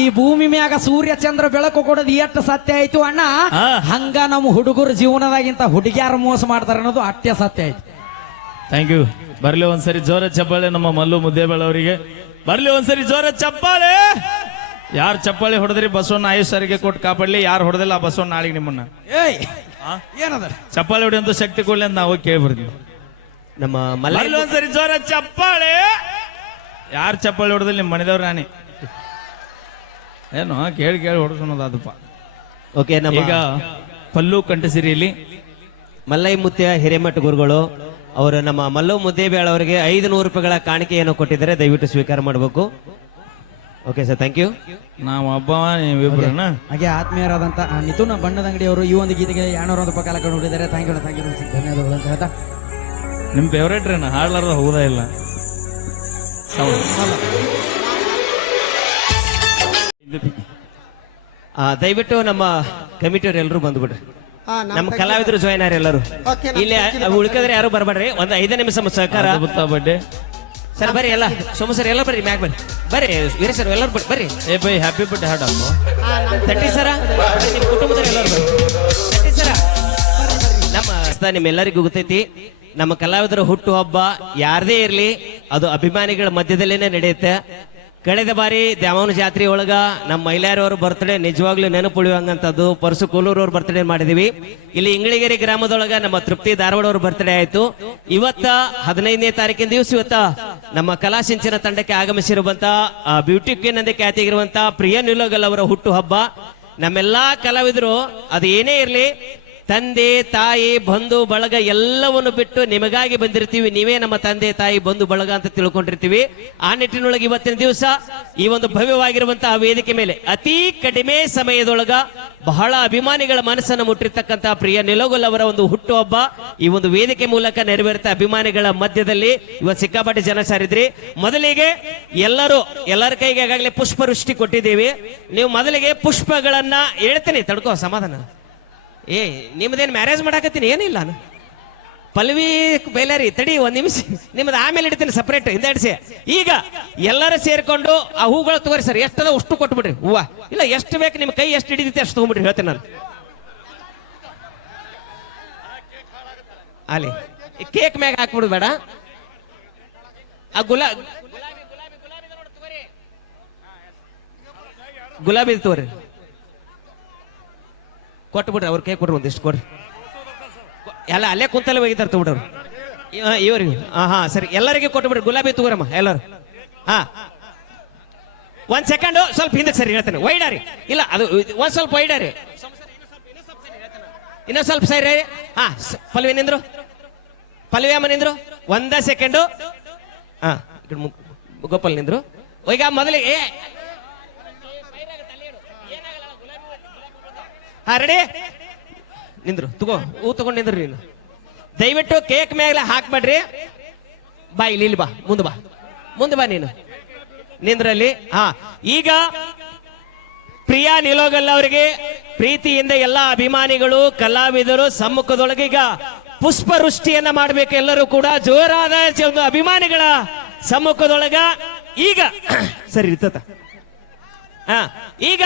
ಈ ಭೂಮಿ ಮ್ಯಾಗ ಸೂರ್ಯ ಚಂದ್ರ ಬೆಳಕು ಕೊಡೋದು ಎಷ್ಟು ಸತ್ಯ ಆಯ್ತು ಅಣ್ಣ, ಹಂಗ ನಮ್ಮ ಹುಡುಗರ ಜೀವನದಾಗಿಂತ ಹುಡುಗಿಯಾರ ಮೋಸ ಮಾಡ್ತಾರ ಅನ್ನೋದು ಅತ್ಯ ಸತ್ಯ ಆಯ್ತು. Thank you. ಬರ್ಲಿ ಒಂದ್ಸರಿ ಜೋರ ಚಪ್ಪಾಳೆ ನಮ್ಮ ಮಲ್ಲು ಮುದ್ದೇಬೇಳ ಅವರಿಗೆ. ಬರ್ಲಿ ಒಂದ್ಸರಿ ಜೋರ ಚಪ್ಪಾಳೆ. ಯಾರು ಚಪ್ಪಾಳೆ ಹೊಡೆದ್ರಿ ಬಸವಣ್ಣ ಆಯುಷ್ಯರಿಗೆ ಕೊಟ್ಟು ಕಾಪಾಡ್ಲಿ, ಯಾರು ಹೊಡೆದಿಲ್ಲ ಆ ಬಸವಣ್ಣ ನಾಳೆಗೆ ನಿಮ್ಮನ್ನ ಏನದ ಚಪ್ಪಾಳೆ ಹೊಡೆಯಂತ ಶಕ್ತಿ ಕೊಡ್ಲಿ ಅಂತ ನಾವು ಕೇಳ್ಬಿಡ್ತೀವಿ. ನಮ್ಮ ಮಲ್ಲ ಒಂದ್ಸರಿ ಜೋರ ಚಪ್ಪಾಳೆ. ಯಾರು ಚಪ್ಪಾಳೆ ಹೊಡೆದಿಲ್ಲ ನಿಮ್ಮ ಮನೆದವ್ರು ನಾನೇ ಏನು ಕೇಳಿ ಕೇಳಿ ಹೊಡೆಸೋದಪ್ಪ. ಓಕೆ, ನಮ್ಮ ಈಗ ಪಲ್ಲು ಕಂಠಸಿರಿಯಲ್ಲಿ ಮಲ್ಲೈ ಮುತ್ಯ ಹಿರೇಮಠ ಗುರುಗಳು ಅವರು ನಮ್ಮ ಮಲ್ಲು ಮುದ್ದೇಬೇಳ ಅವರಿಗೆ 500 ರೂಪಾಯಿಗಳ ಕಾಣಿಕೆಯನ್ನು ಕೊಟ್ಟಿದ್ದಾರೆ, ದಯವಿಟ್ಟು ಸ್ವೀಕಾರ ಮಾಡಬೇಕು. Okay sir, thank you. ನಾವು ಹಬ್ಬ ನೀವಿಬ್ರನ್ನ ಹಾಗೆ ಆತ್ಮೀಯರಾದಂತ ನಿತುನ ಬಣ್ಣದ ಅಂಗಡಿಯವರು ಈ ಒಂದು ಗೀತೆಗೆ 200 ರೂಪಾಯಿ ಕಾಲ ನೋಡಿದ್ದಾರೆ. ಥ್ಯಾಂಕ್ ಯು ಧನ್ಯವಾದಗಳು ಅಂತ ಹೇಳ್ತಾ, ನಿಮ್ ಫೇವ್ರೇಟ್ ರೇನ ಹಾಡ್ಲಾರ್ದ ಹೋಗೋದೇ ಇಲ್ಲ. ದಯವಿಟ್ಟು ನಮ್ಮ ಕಮಿಟಿಯವ್ರು ಎಲ್ಲರೂ ಬಂದ್ಬಿಡ್ರಿ. ನಮ್ಮ ಕಲಾವಿದರು ಜಾಯ್ನ್ ಆರ್ ಎಲ್ಲರೂ. ಇಲ್ಲಿ ಉಳ್ಕದ್ರೆ ಯಾರು ಬರ್ಬೇಡ್ರಿ, ಒಂದು 5 ನಿಮಿಷ ಸಹಕಾರ. ಬಡ್ಡೆ ಸರ್ ಬರ್ರಿ, ಎಲ್ಲ ಸೋಮ ಸರ್ ಎಲ್ಲ ಬರ್ರಿ, ಮ್ಯಾಗ ಬರ್ರಿ, ಬರ್ರಿ ವೀರ ಸರ್ ಎಲ್ಲರೂ ಬರ್ರಿ. ಏ ಬೈ ಹ್ಯಾಪಿ ಬರ್ಡೇ ಹಾಡ್ ತಟ್ಟಿ ಸರ, ನಿಮ್ಮ ಕುಟುಂಬದವ್ರು ಎಲ್ಲರೂ ಬರ್ರಿ. ತಟ್ಟಿ ಸರ, ನಿಮ್ಮೆಲ್ಲರಿಗೂ ಗೊತ್ತೈತಿ ನಮ್ಮ ಕಲಾವಿದರ ಹುಟ್ಟು ಹಬ್ಬ ಯಾರದೇ ಇರ್ಲಿ ಅದು ಅಭಿಮಾನಿಗಳ ಮಧ್ಯದಲ್ಲೇನೆ ನಡೆಯುತ್ತೆ. ಕಳೆದ ಬಾರಿ ದ್ಯಾಮವ್ವನ ಜಾತ್ರೆ ಒಳಗ ನಮ್ಮ ಮೈಲಾರವ್ರ ಬರ್ತ್ಡೇ ನಿಜವಾಗ್ಲೂ ನೆನಪುಳಿಯುವಂತದ್ದು, ಪರಸು ಕೋಲೂರವ್ರ ಬರ್ತ್ಡೇ ಮಾಡಿದೀವಿ. ಇಲ್ಲಿ ಇಂಗಳಿಗೆರೆ ಗ್ರಾಮದೊಳಗ ನಮ್ಮ ತೃಪ್ತಿ ಧಾರವಾಡ ಅವ್ರ ಬರ್ತ್ಡೇ ಆಯ್ತು. ಇವತ್ತ 15ನೇ ತಾರೀಕಿನ ದಿವಸ ಇವತ್ತ ನಮ್ಮ ಕಲಾಸಿಂಚನ ತಂಡಕ್ಕೆ ಆಗಮಿಸಿರುವಂತ ಬ್ಯೂಟಿ ಕ್ವೀನ್ ಎಂದೇ ಖ್ಯಾತಿಗಿರುವಂತ ಪ್ರಿಯ ನಿಲೋಗಲ್ ಅವರ ಹುಟ್ಟು ಹಬ್ಬ. ನಮ್ಮೆಲ್ಲಾ ಕಲಾವಿದರು ಅದು ಏನೇ ಇರ್ಲಿ ತಂದೆ ತಾಯಿ ಬಂಧು ಬಳಗ ಎಲ್ಲವನ್ನು ಬಿಟ್ಟು ನಿಮಗಾಗಿ ಬಂದಿರ್ತೀವಿ. ನೀವೇ ನಮ್ಮ ತಂದೆ ತಾಯಿ ಬಂಧು ಬಳಗ ಅಂತ ತಿಳ್ಕೊಂಡಿರ್ತೀವಿ. ಆ ನಿಟ್ಟಿನೊಳಗೆ ಇವತ್ತಿನ ದಿವಸ ಈ ಒಂದು ಭವ್ಯವಾಗಿರುವಂತಹ ವೇದಿಕೆ ಮೇಲೆ ಅತಿ ಕಡಿಮೆ ಸಮಯದೊಳಗ ಬಹಳ ಅಭಿಮಾನಿಗಳ ಮನಸ್ಸನ್ನು ಮುಟ್ಟಿರ್ತಕ್ಕಂತಹ ಪ್ರಿಯ ನಿಲೋಗಲ್ ಅವರ ಒಂದು ಹುಟ್ಟು ಹಬ್ಬ ಈ ಒಂದು ವೇದಿಕೆ ಮೂಲಕ ನೆರವೇರುತ್ತ ಅಭಿಮಾನಿಗಳ ಮಧ್ಯದಲ್ಲಿ ಇವತ್ತು ಸಿಕ್ಕಾಪಟ್ಟೆ ಜನ ಸಾರಿದ್ರಿ. ಮೊದಲಿಗೆ ಎಲ್ಲರ ಕೈಗೆ ಈಗಾಗಲೇ ಪುಷ್ಪವೃಷ್ಟಿ ಕೊಟ್ಟಿದ್ದೀವಿ. ನೀವು ಮೊದಲಿಗೆ ಪುಷ್ಪಗಳನ್ನ ಹೇಳ್ತೀನಿ, ತಡ್ಕೋ ಸಮಾಧಾನ. ನಿಮ್ದೇನು ಮ್ಯಾರೇಜ್ ಮಾಡಾಕತ್ತೀನಿ ಏನಿಲ್ಲ, ನಾನು ಪಲ್ವಿ ಬೈಲಾರಿ ತಡಿ ಒಂದ್ ನಿಮಿಷ, ನಿಮ್ದು ಆಮೇಲೆ ಇಡ್ತೀನಿ ಸಪರೇಟ್ ಹಿಂದಾಡಿಸಿ. ಈಗ ಎಲ್ಲರೂ ಸೇರ್ಕೊಂಡು ಆ ಹೂಗಳು ತಗೋರಿ ಸರ್, ಎಷ್ಟದ ಅಷ್ಟು ಕೊಟ್ಬಿಡ್ರಿ ಹೂವ. ಇಲ್ಲ ಎಷ್ಟು ಬೇಕು ನಿಮ್ಮ ಕೈ ಎಷ್ಟು ಹಿಡಿದೈತೆ ಅಷ್ಟು ತಗೊಂಡ್ಬಿಡ್ರಿ, ಹೇಳ್ತೀನಿ ನಾನು. ಅಲ್ಲಿ ಕೇಕ್ ಮ್ಯಾಗ ಹಾಕ್ಬಿಡು ಬೇಡ, ಆ ಗುಲಾಬಿ ತಗೋರಿ, ಕೊಟ್ಬಿಡ್ರಿ ಅವ್ರ ಕೈ ಕೊಡ್ರಿ, ಒಂದಿಷ್ಟು ಕೊಡ್ರಿ. ಎಲ್ಲ ಅಲ್ಲೇ ಕುಂತಲ್ಲೇ ಒಗಿತಾರ ತಗೊಬಿಡ್ರಿ ಇವ್ರಿಗೆ. ಹಾ ಸರಿ, ಎಲ್ಲರಿಗೆ ಕೊಟ್ಬಿಡ್ರಿ, ಗುಲಾಬಿ ತಗೋರಮ್ಮ ಎಲ್ಲರೂ. ಹಾ ಒಂದ್ ಸೆಕೆಂಡ್ ಸ್ವಲ್ಪ ಹಿಂದಕ್ಕೆ ಸರಿ ಹೇಳ್ತೇನೆ, ವೈಡಾರಿ ಇಲ್ಲ ಅದು ಒಂದ್ ಸ್ವಲ್ಪ ವೈಡಾರಿ, ಇನ್ನೊಂದ್ ಸ್ವಲ್ಪ ಸರಿ. ಹಾ ಪಲ್ವಿ ನಿಂದ್ರು, ಪಲ್ವಿ ಅಮ್ಮ ನಿಂದ್ರು, ಒಂದ ಸೆಕೆಂಡು. ಹಾ ಗೋಪಾಲ್ ನಿಂದ್ರು. ಈಗ ಮೊದಲಿಗೆ ಹಾ ರೆಡಿ ನಿಂದ್ರು, ತಗೊಂಡು ನಿಂದ್ರು. ನೀನು ದಯವಿಟ್ಟು ಕೇಕ್ ಮೇಲೆ ಹಾಕ್ಬೇಡ್ರಿ. ಬಾ ಇಲ್ಲಿ ಬಾ, ಮುಂದೆ ಬಾ ನೀನು ನಿಂದ್ರಲ್ಲಿ. ಹಾ ಈಗ ಪ್ರಿಯಾ ನಿಲೋಗಲ್ ಅವರಿಗೆ ಪ್ರೀತಿಯಿಂದ ಎಲ್ಲ ಅಭಿಮಾನಿಗಳು ಕಲಾವಿದರು ಸಮ್ಮುಖದೊಳಗೆ ಈಗ ಪುಷ್ಪವೃಷ್ಟಿಯನ್ನ ಮಾಡಬೇಕು. ಎಲ್ಲರೂ ಕೂಡ ಜೋರಾದ ಒಂದು ಅಭಿಮಾನಿಗಳ ಸಮ್ಮುಖದೊಳಗ ಈಗ ಸರಿ ಇರ್ತದ. ಈಗ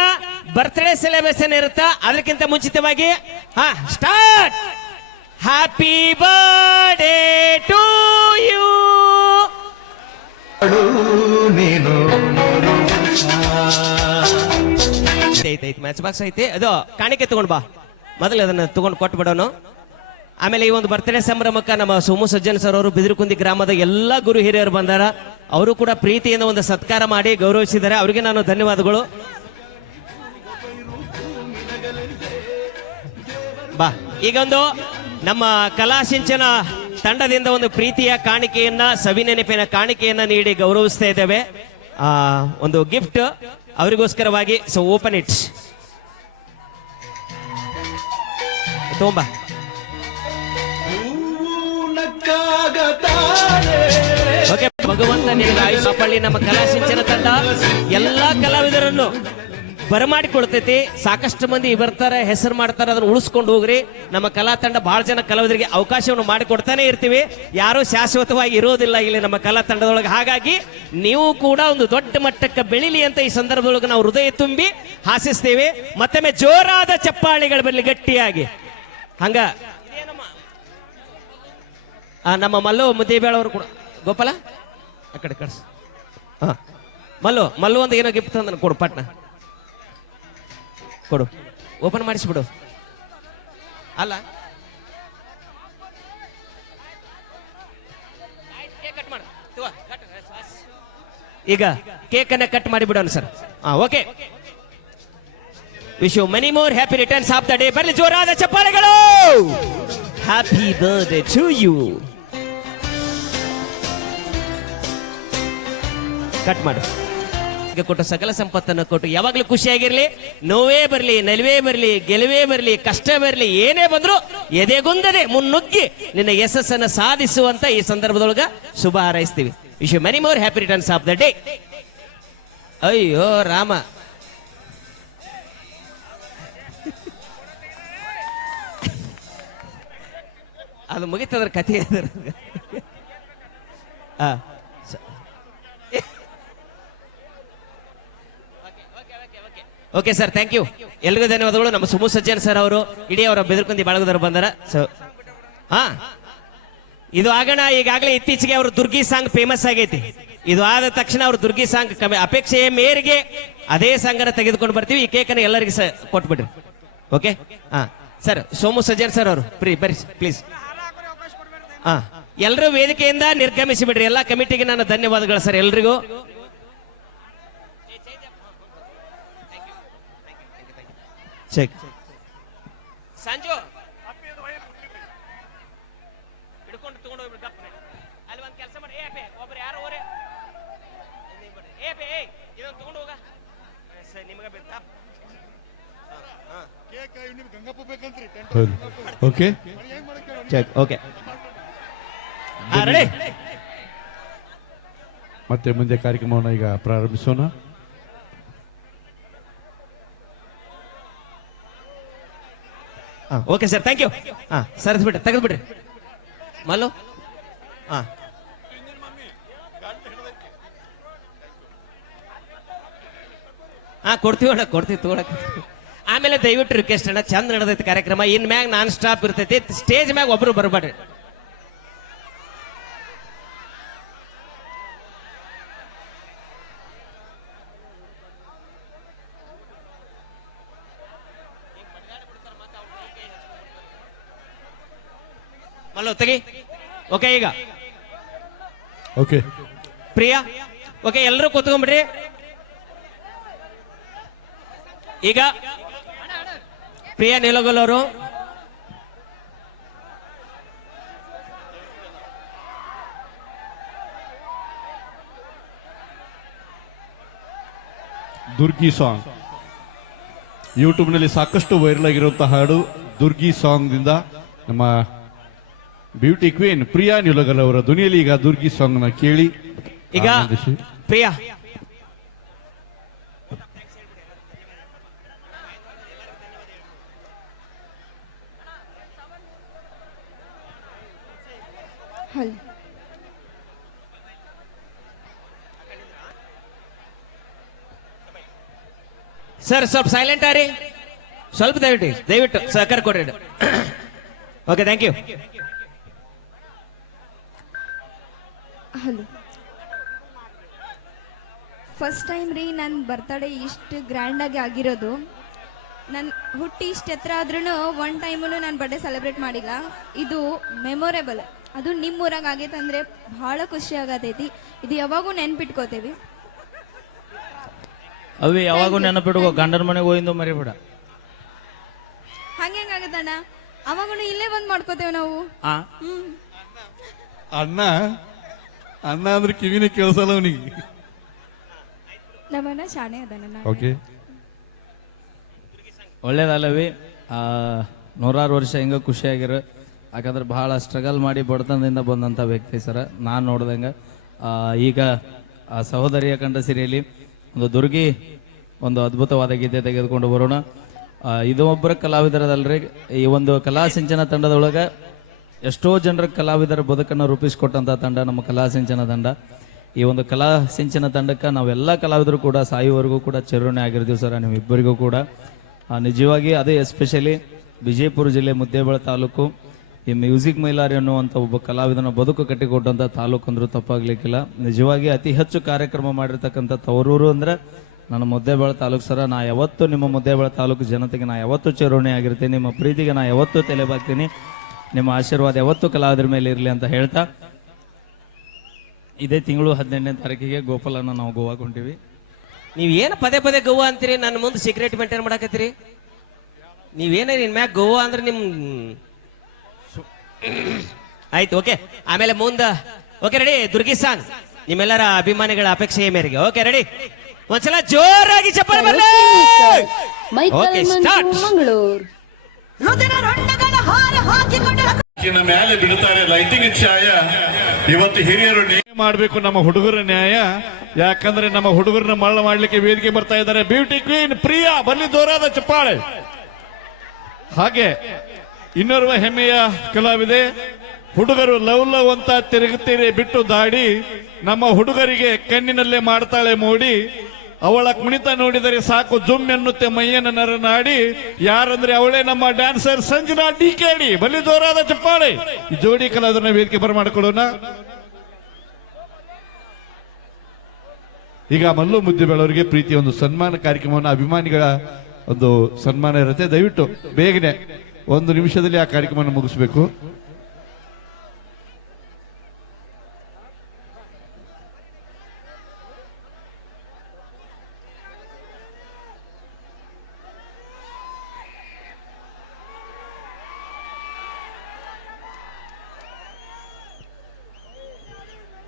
ಬರ್ತ್ಡೇ ಸೆಲೆಬ್ರೇಷನ್ ಇರುತ್ತಾ, ಅದಕ್ಕಿಂತ ಮುಂಚಿತವಾಗಿ start. Happy birthday to you. ಐತೆ ಮ್ಯಾಚ್ ಬಾಕ್ಸ್ ಐತೆ, ಅದು ಕಾಣಿಕೆ ತಗೊಂಡ್ ಬಾ, ಮೊದಲು ಅದನ್ನ ತಗೊಂಡು ಕೊಟ್ಟು ಬಿಡೋನು. ಆಮೇಲೆ ಈ ಒಂದು ಬರ್ತ್ಡೇ ಸಂಭ್ರಮಕ್ಕೆ ನಮ್ಮ ಸೋಮು ಸಜ್ಜನ್ ಸರ್ ಅವರು ಬಿದಿರುಕುಂದಿ ಗ್ರಾಮದ ಎಲ್ಲಾ ಗುರು ಹಿರಿಯರು ಬಂದಾರ. ಅವರು ಕೂಡ ಪ್ರೀತಿಯಿಂದ ಒಂದು ಸತ್ಕಾರ ಮಾಡಿ ಗೌರವಿಸಿದ್ದಾರೆ, ಅವರಿಗೆ ನಾನು ಧನ್ಯವಾದಗಳು. ಬಾ ಈಗೊಂದು ನಮ್ಮ ಕಲಾಸಿಂಚನ ತಂಡದಿಂದ ಒಂದು ಪ್ರೀತಿಯ ಕಾಣಿಕೆಯನ್ನ, ಸವಿನೆನಪಿನ ಕಾಣಿಕೆಯನ್ನ ನೀಡಿ ಗೌರವಿಸ್ತಾ ಇದ್ದೇವೆ. ಒಂದು ಗಿಫ್ಟ್ ಅವರಿಗೋಸ್ಕರವಾಗಿ. ಸೊ ಓಪನ್ ಇಟ್, ತಗೊಂಬ. ಓಕೆ, ಭಗವಂತ ನಿಮಗೆ ಆಯುಷ್ ಕಾಪಾಡಲಿ. ನಮ್ಮ ಕಲಾಸಿಂಚನ ತಂಡ ಎಲ್ಲಾ ಕಲಾವಿದರನ್ನು ಬರಮಾಡಿಕೊಡ್ತೈತಿ. ಸಾಕಷ್ಟು ಮಂದಿ ಬರ್ತಾರೆ, ಹೆಸರು ಮಾಡ್ತಾರೆ, ಅದನ್ನ ಉಳಿಸ್ಕೊಂಡು ಹೋಗ್ರಿ. ನಮ್ಮ ಕಲಾ ತಂಡ ಬಹಳ ಜನ ಕಲಾವಿದರಿಗೆ ಅವಕಾಶವನ್ನು ಮಾಡಿಕೊಡ್ತಾನೆ ಇರ್ತೀವಿ. ಯಾರು ಶಾಶ್ವತವಾಗಿ ಇರೋದಿಲ್ಲ ಇಲ್ಲಿ ನಮ್ಮ ಕಲಾ ತಂಡದೊಳಗೆ. ಹಾಗಾಗಿ ನೀವು ಕೂಡ ಒಂದು ದೊಡ್ಡ ಮಟ್ಟಕ್ಕೆ ಬೆಳಿಲಿ ಅಂತ ಈ ಸಂದರ್ಭದೊಳಗೆ ನಾವು ಹೃದಯ ತುಂಬಿ ಹಾಸಿಸ್ತೇವೆ. ಮತ್ತೊಮ್ಮೆ ಜೋರಾದ ಚಪ್ಪಾಳಿಗಳು ಬರಲಿ ಗಟ್ಟಿಯಾಗಿ. ಹಂಗ ನಮ್ಮ ಮಲ್ಲು ಮುದ್ದೇಬೇಳವರು ಕೂಡ. ಗೋಪಾಲ ಆ ಕಡೆ ಕಳ್ಸ. ಹಾ, ಮಲ್ಲು ಒಂದು ಏನೋ ಗಿಫ್ಟ್ ತಂದ ಕೊಡು, ಪಟ್ನ ಕೊಡು, ಓಪನ್ ಮಾಡಿಸ್ಬಿಡು. ಅಲ್ಲ ಈಗ ಕೇಕ್ ಅನ್ನ ಕಟ್ ಮಾಡಿ ಬಿಡೋಣ sir. Okay, wish you many more happy returns of the day. ಬರಲಿ ಜೋರಾದ ಚಪ್ಪಾಳೆಗಳು. Happy birthday to you. Cut ಮಾಡು. ಈಗ ಕೊಟ್ಟು ಸಕಲ ಸಂಪತ್ತನ್ನು ಕೊಟ್ಟು ಯಾವಾಗಲೂ ಖುಷಿಯಾಗಿರ್ಲಿ. ನೋವೇ ಬರಲಿ, ನಲಿವೇ ಬರಲಿ, ಗೆಲುವೇ ಬರಲಿ, ಕಷ್ಟ ಬರಲಿ, ಏನೇ ಬಂದ್ರು ಎದೆಗುಂದದೆ ಮುನ್ನುಗ್ಗಿ ನಿನ್ನ ಯಶಸ್ಸನ್ನು ಸಾಧಿಸುವಂತ ಈ ಸಂದರ್ಭದೊಳಗ ಶುಭ ಹಾರೈಸ್ತೀವಿ. Wish you many more happy returns of the day. ಅಯ್ಯೋ ರಾಮ, ಅದು ಮುಗಿತದ್ರ ಕಥೆ. Okay sir, thank you. ಎಲ್ರಿಗೂ ಧನ್ಯವಾದಗಳು. ನಮ್ಮ ಸುಮು ಸಜ್ಜನ್ ಸರ್ ಅವರು, ಇಡೀ ಅವರ ಬೆದರ್ಕುಂದಿ ಬಳಗದವರು ಬಂದಾರ. ಸೊ ಇದು ಆಗೋಣ. ಈಗಾಗಲೇ ಇತ್ತೀಚೆಗೆ ಅವರು ದುರ್ಗಿ ಸಾಂಗ್ ಫೇಮಸ್ ಆಗೈತಿ. ಇದು ಆದ ತಕ್ಷಣ ಅವರು ದುರ್ಗಿ ಸಾಂಗ್ ಅಪೇಕ್ಷೆಯ ಮೇರೆಗೆ ಅದೇ ಸಾಂಗನ್ನ ತೆಗೆದುಕೊಂಡು ಬರ್ತೀವಿ. ಈ ಕೇಕನ್ನು ಎಲ್ಲರಿಗೂ ಕೊಟ್ಬಿಡ್ರಿ. Okay, sir Somu Sajjan sir ಅವರು ಬರ್ರಿ ಪ್ಲೀಸ್. ಎಲ್ಲರೂ ವೇದಿಕೆಯಿಂದ ನಿರ್ಗಮಿಸಿ ಬಿಡ್ರಿ. ಎಲ್ಲಾ ಕಮಿಟಿಗೆ ನಾನು ಧನ್ಯವಾದಗಳು ಸರ್ ಎಲ್ರಿಗೂ. ಸಂಜು ಹಿಡ್ಕೊಂಡು ತಗೊಂಡು ಹೋಗ್ಬಿಟ್ಟು ಅಲ್ಲಿ ಒಂದು ಕೆಲಸ ಮಾಡಿ. ಒಬ್ರು ಯಾರೋ ಓರೆ ಇದೊಂದು ತಗೊಂಡು ಹೋಗ ನಿಮಗೆ ಬೇಕಾ. Okay okay, ready. ಮತ್ತೆ ಮುಂದೆ ಕಾರ್ಯಕ್ರಮವನ್ನು ಈಗ ಪ್ರಾರಂಭಿಸೋಣ. Okay sir, thank you. ಸರಿಸ್ಬಿಟ್ರಿ, ತೆಗೆದ್ಬಿಡ್ರಿ ಮಲ್ಲು. ಕೊಡ್ತೀವಿ ತಗೊಳಕ್. ಆಮೇಲೆ ದಯವಿಟ್ಟು ರಿಕ್ವೆಸ್ಟ್ ಅಣ್ಣ, ಚಂದ ನಡೆದೈತಿ ಕಾರ್ಯಕ್ರಮ. ಇನ್ ಮ್ಯಾಗ ನಾನ್ ಸ್ಟಾಪ್ ಇರ್ತೈತಿ. ಸ್ಟೇಜ್ ಮ್ಯಾಗ ಒಬ್ರು ಬರಬೇಡ್ರಿ. ಮಲ್ಲು ತೆಗಿ. ಓಕೆ, ಈಗ ಓಕೆ ಪ್ರಿಯಾ. ಓಕೆ, ಎಲ್ಲರೂ ಕೂತ್ಕೊಂಡ್ಬಿಡ್ರಿ. ಈಗ ಪ್ರಿಯಾ ನಿಲಗೋಲ್ ಅವರು ದುರ್ಗಿ ಸಾಂಗ್ ಯೂಟ್ಯೂಬ್ನಲ್ಲಿ ಸಾಕಷ್ಟು ವೈರಲ್ ಆಗಿರುವಂತಹ ಹಾಡು. ದುರ್ಗಿ ಸಾಂಗ್ ದಿಂದ ನಮ್ಮ ಬ್ಯೂಟಿ ಕ್ವೀನ್ ಪ್ರಿಯಾ ನಿಲೋಗಲ್ ಅವರ ಧ್ವನಿಯಲ್ಲಿ ಈಗ ದುರ್ಗಿ ಸಾಂಗ್ ನ ಕೇಳಿ. ಈಗ ಪ್ರಿಯಾ ಸರ್ ಸ್ವಲ್ಪ ಸೈಲೆಂಟ್ ಆರಿ, ಸ್ವಲ್ಪ ದಯವಿಟ್ಟು ಸಹಕಾರ ಕೊಡ್ರಿ. Okay, thank you. Hello, first time ರೀ ನನ್ನ ಬರ್ತಡೇ ಇಷ್ಟು ಗ್ರ್ಯಾಂಡಾಗಿ ಆಗಿರೋದು. ನನ್ನ ಹುಟ್ಟಿ ಇಷ್ಟು ಎತ್ತರ ಆದ್ರೂ ಒನ್ ಟೈಮೂ ನಾನು ಬರ್ಡೇ ಸೆಲೆಬ್ರೇಟ್ ಮಾಡಿಲ್ಲ. ಇದು ಮೆಮೊರೇಬಲ್. ಅದು ನಿಮ್ಮ ಊರಾಗ ಆಗೈತೆ ಅಂದರೆ ಭಾಳ ಖುಷಿ ಆಗತೈತಿ. ಇದು ಯಾವಾಗೂ ನೆನ್ಪಿಟ್ಕೋತೇವಿ. ಅವಿ ಯಾವಾಗೂ ನೆನಪಿಡ್ಕೋ, ಗಂಡನ ಮನೆಗೆ ಹೋಗಿಂದು ಮರಿಬೇಡ. ಹಂಗೆ ಹೆಂಗಾಗತ್ತಣ್ಣ, ಅವಾಗೂ ಇಲ್ಲೇ ಬಂದು ಮಾಡ್ಕೋತೇವೆ ನಾವು. ಅಣ್ಣ ಅಣ್ಣ ಅಂದ್ರೆ ಕಿವಿನೇ ಕೇಳಿಸಲ್ಲ ಅವನಿಗೆ. ನಮ್ಮನ್ನ ಶಾಣೆ ಅದನ್ನ. ಓಕೆ, ಒಳ್ಳೇದಲ್ಲವಿ. 100 ವರ್ಷ ಹಿಂಗ ಖುಷಿಯಾಗಿರೋ. ಯಾಕಂದ್ರೆ ಬಹಳ ಸ್ಟ್ರಗಲ್ ಮಾಡಿ ಬಡತನದಿಂದ ಬಂದಂಥ ವ್ಯಕ್ತಿ ಸರ ನಾನು ನೋಡ್ದಂಗೆ. ಈಗ ಆ ಸಹೋದರಿಯ ಕಂಡ ಸಿರಿಯಲ್ಲಿ ಒಂದು ದುರ್ಗಿ ಒಂದು ಅದ್ಭುತವಾದ ಗೀತೆ ತೆಗೆದುಕೊಂಡು ಬರೋಣ. ಇದು ಒಬ್ಬರ ಕಲಾವಿದರದಲ್ರಿ. ಈ ಒಂದು ಕಲಾ ಸಿಂಚನ ತಂಡದೊಳಗೆ ಎಷ್ಟೋ ಜನರ ಕಲಾವಿದರ ಬದುಕನ್ನು ರೂಪಿಸಿಕೊಟ್ಟಂತ ತಂಡ ನಮ್ಮ ಕಲಾ ಸಿಂಚನ ತಂಡ. ಈ ಒಂದು ಕಲಾ ಸಿಂಚನ ತಂಡಕ್ಕೆ ನಾವೆಲ್ಲ ಕಲಾವಿದರು ಕೂಡ ಸಾಯುವವರೆಗೂ ಕೂಡ ಚಿರಋಣಿ ಆಗಿರ್ತೀವಿ ಸರ್, ನಿಮ್ಮಿಬ್ಬರಿಗೂ ಕೂಡ. ನಿಜವಾಗಿ ಅದೇ ಎಸ್ಪೆಷಲಿ ವಿಜಯಪುರ ಜಿಲ್ಲೆ ಮುದ್ದೇಬೇಳ ತಾಲೂಕು ಈ ಮ್ಯೂಸಿಕ್ ಮೈಲಾರಿ ಅನ್ನುವಂಥ ಒಬ್ಬ ಕಲಾವಿದನ ಬದುಕು ಕಟ್ಟಿಕೊಟ್ಟಂಥ ತಾಲೂಕು ಅಂದ್ರೂ ತಪ್ಪಾಗ್ಲಿಕ್ಕಿಲ್ಲ. ನಿಜವಾಗಿ ಅತಿ ಹೆಚ್ಚು ಕಾರ್ಯಕ್ರಮ ಮಾಡಿರ್ತಕ್ಕಂಥ ತವರೂರು ಅಂದ್ರೆ ನನ್ನ ಮುದ್ದೇಬೇಳ ತಾಲೂಕು ಸರ. ನಾ ಯಾವತ್ತೂ ನಿಮ್ಮ ಮುದ್ದೇಬೇಳ ತಾಲೂಕು ಜನತೆಗೆ ನಾ ಯಾವತ್ತೂ ಚಿರಋಣಿ ಆಗಿರ್ತೀನಿ. ನಿಮ್ಮ ಪ್ರೀತಿಗೆ ನಾ ಯಾವತ್ತೂ ತಲೆಬಾಗ್ತೀನಿ. ನಿಮ್ಮ ಆಶೀರ್ವಾದ ಯಾವತ್ತೂ ಕಲಾವಿದರ ಮೇಲೆ ಇರಲಿ ಅಂತ ಹೇಳ್ತಾ, ಇದೇ ತಿಂಗಳು 18ನೇ ತಾರೀಕಿಗೆ ಗೋಪಾಲನ ನಾವು ಗೋವಾಗೆ ಹೊಂಟಿವಿ. ನೀವ್ ಏನ್ ಪದೇ ಪದೇ ಗೋವಾ ಅಂತೀರಿ, ನನ್ನ ಮುಂದೆ ಸೀಕ್ರೆಟ್ ಮೇಂಟೈನ್ ಮಾಡಕತ್ತೀರಿ. ನೀವೇನ ನಿನ್ ಮ್ಯಾಗ ಗೋವಾ ಅಂದ್ರೆ ನಿಮ್ ಆಯ್ತು. ಓಕೆ, ಆಮೇಲೆ ಮುಂದ ಓಕೆ ರೆಡಿ. ದುರ್ಗಿ ಸಾಂಗ್ ನಿಮ್ಮೆಲ್ಲರ ಅಭಿಮಾನಿಗಳ ಅಪೇಕ್ಷೆಯ ಮೇರೆಗೆ. ಓಕೆ ರೆಡಿ, ಒಂದ್ಸಲ ಜೋರಾಗಿ ಚಪ್ಪಾಳೆ ಬರಲಿ. Okay start. ಮಂಗಳೂರು ಮೇಲೆ ಬಿಡುತ್ತಾರೆ ಲೈಟಿಂಗ್ ಛಾಯ. ಇವತ್ತು ಹಿರಿಯರು ಮಾಡಬೇಕು ನಮ್ಮ ಹುಡುಗರ ನ್ಯಾಯ. ಯಾಕಂದ್ರೆ ನಮ್ಮ ಹುಡುಗರನ್ನ ಮಳ್ಳ ಮಾಡ್ಲಿಕ್ಕೆ ವೇದಿಕೆ ಬರ್ತಾ ಇದ್ದಾರೆ ಬ್ಯೂಟಿ ಕ್ವೀನ್ ಪ್ರಿಯಾ. ಬನ್ನಿ ಜೋರಾದ ಚಪ್ಪಾಳೆ. ಹಾಗೆ ಇನ್ನೋರ್ವ ಹೆಮ್ಮೆಯ ಕಲಾವಿದೆ. ಹುಡುಗರು ಲವ್ ಲವ್ ಅಂತ ತಿರುಗುತ್ತೀರಿ ಬಿಟ್ಟು ದಾಡಿ, ನಮ್ಮ ಹುಡುಗರಿಗೆ ಕಣ್ಣಿನಲ್ಲೇ ಮಾಡ್ತಾಳೆ ಮೋಡಿ. ಅವಳ ಕುಣಿತ ನೋಡಿದರೆ ಸಾಕು ಜುಮ್ ಎನ್ನುತ್ತೆ ಮೈಯನ ನರನಾಡಿ. ಯಾರಂದ್ರೆ ಅವಳೇ ನಮ್ಮ ಡ್ಯಾನ್ಸರ್ ಸಂಜನಾ ಡಿಕೆಡಿ. ಬಲಿ ಜೋರಾದ ಚಪ್ಪಾಳೆ. ಈ ಜೋಡಿ ಕಲಾವಿದರನ್ನ ವೇದಿಕೆ ಬರಮಾಡಿಕೊಳ್ಳೋಣ. ಈಗ ಮಲ್ಲು ಮುದ್ದೇಬೇಳವರಿಗೆ ಪ್ರೀತಿಯ ಒಂದು ಸನ್ಮಾನ ಕಾರ್ಯಕ್ರಮವನ್ನು, ಅಭಿಮಾನಿಗಳ ಒಂದು ಸನ್ಮಾನ ಇರುತ್ತೆ. ದಯವಿಟ್ಟು ಬೇಗನೆ 1 ನಿಮಿಷದಲ್ಲಿ ಆ ಕಾರ್ಯಕ್ರಮವನ್ನು ಮುಗಿಸ್ಬೇಕು.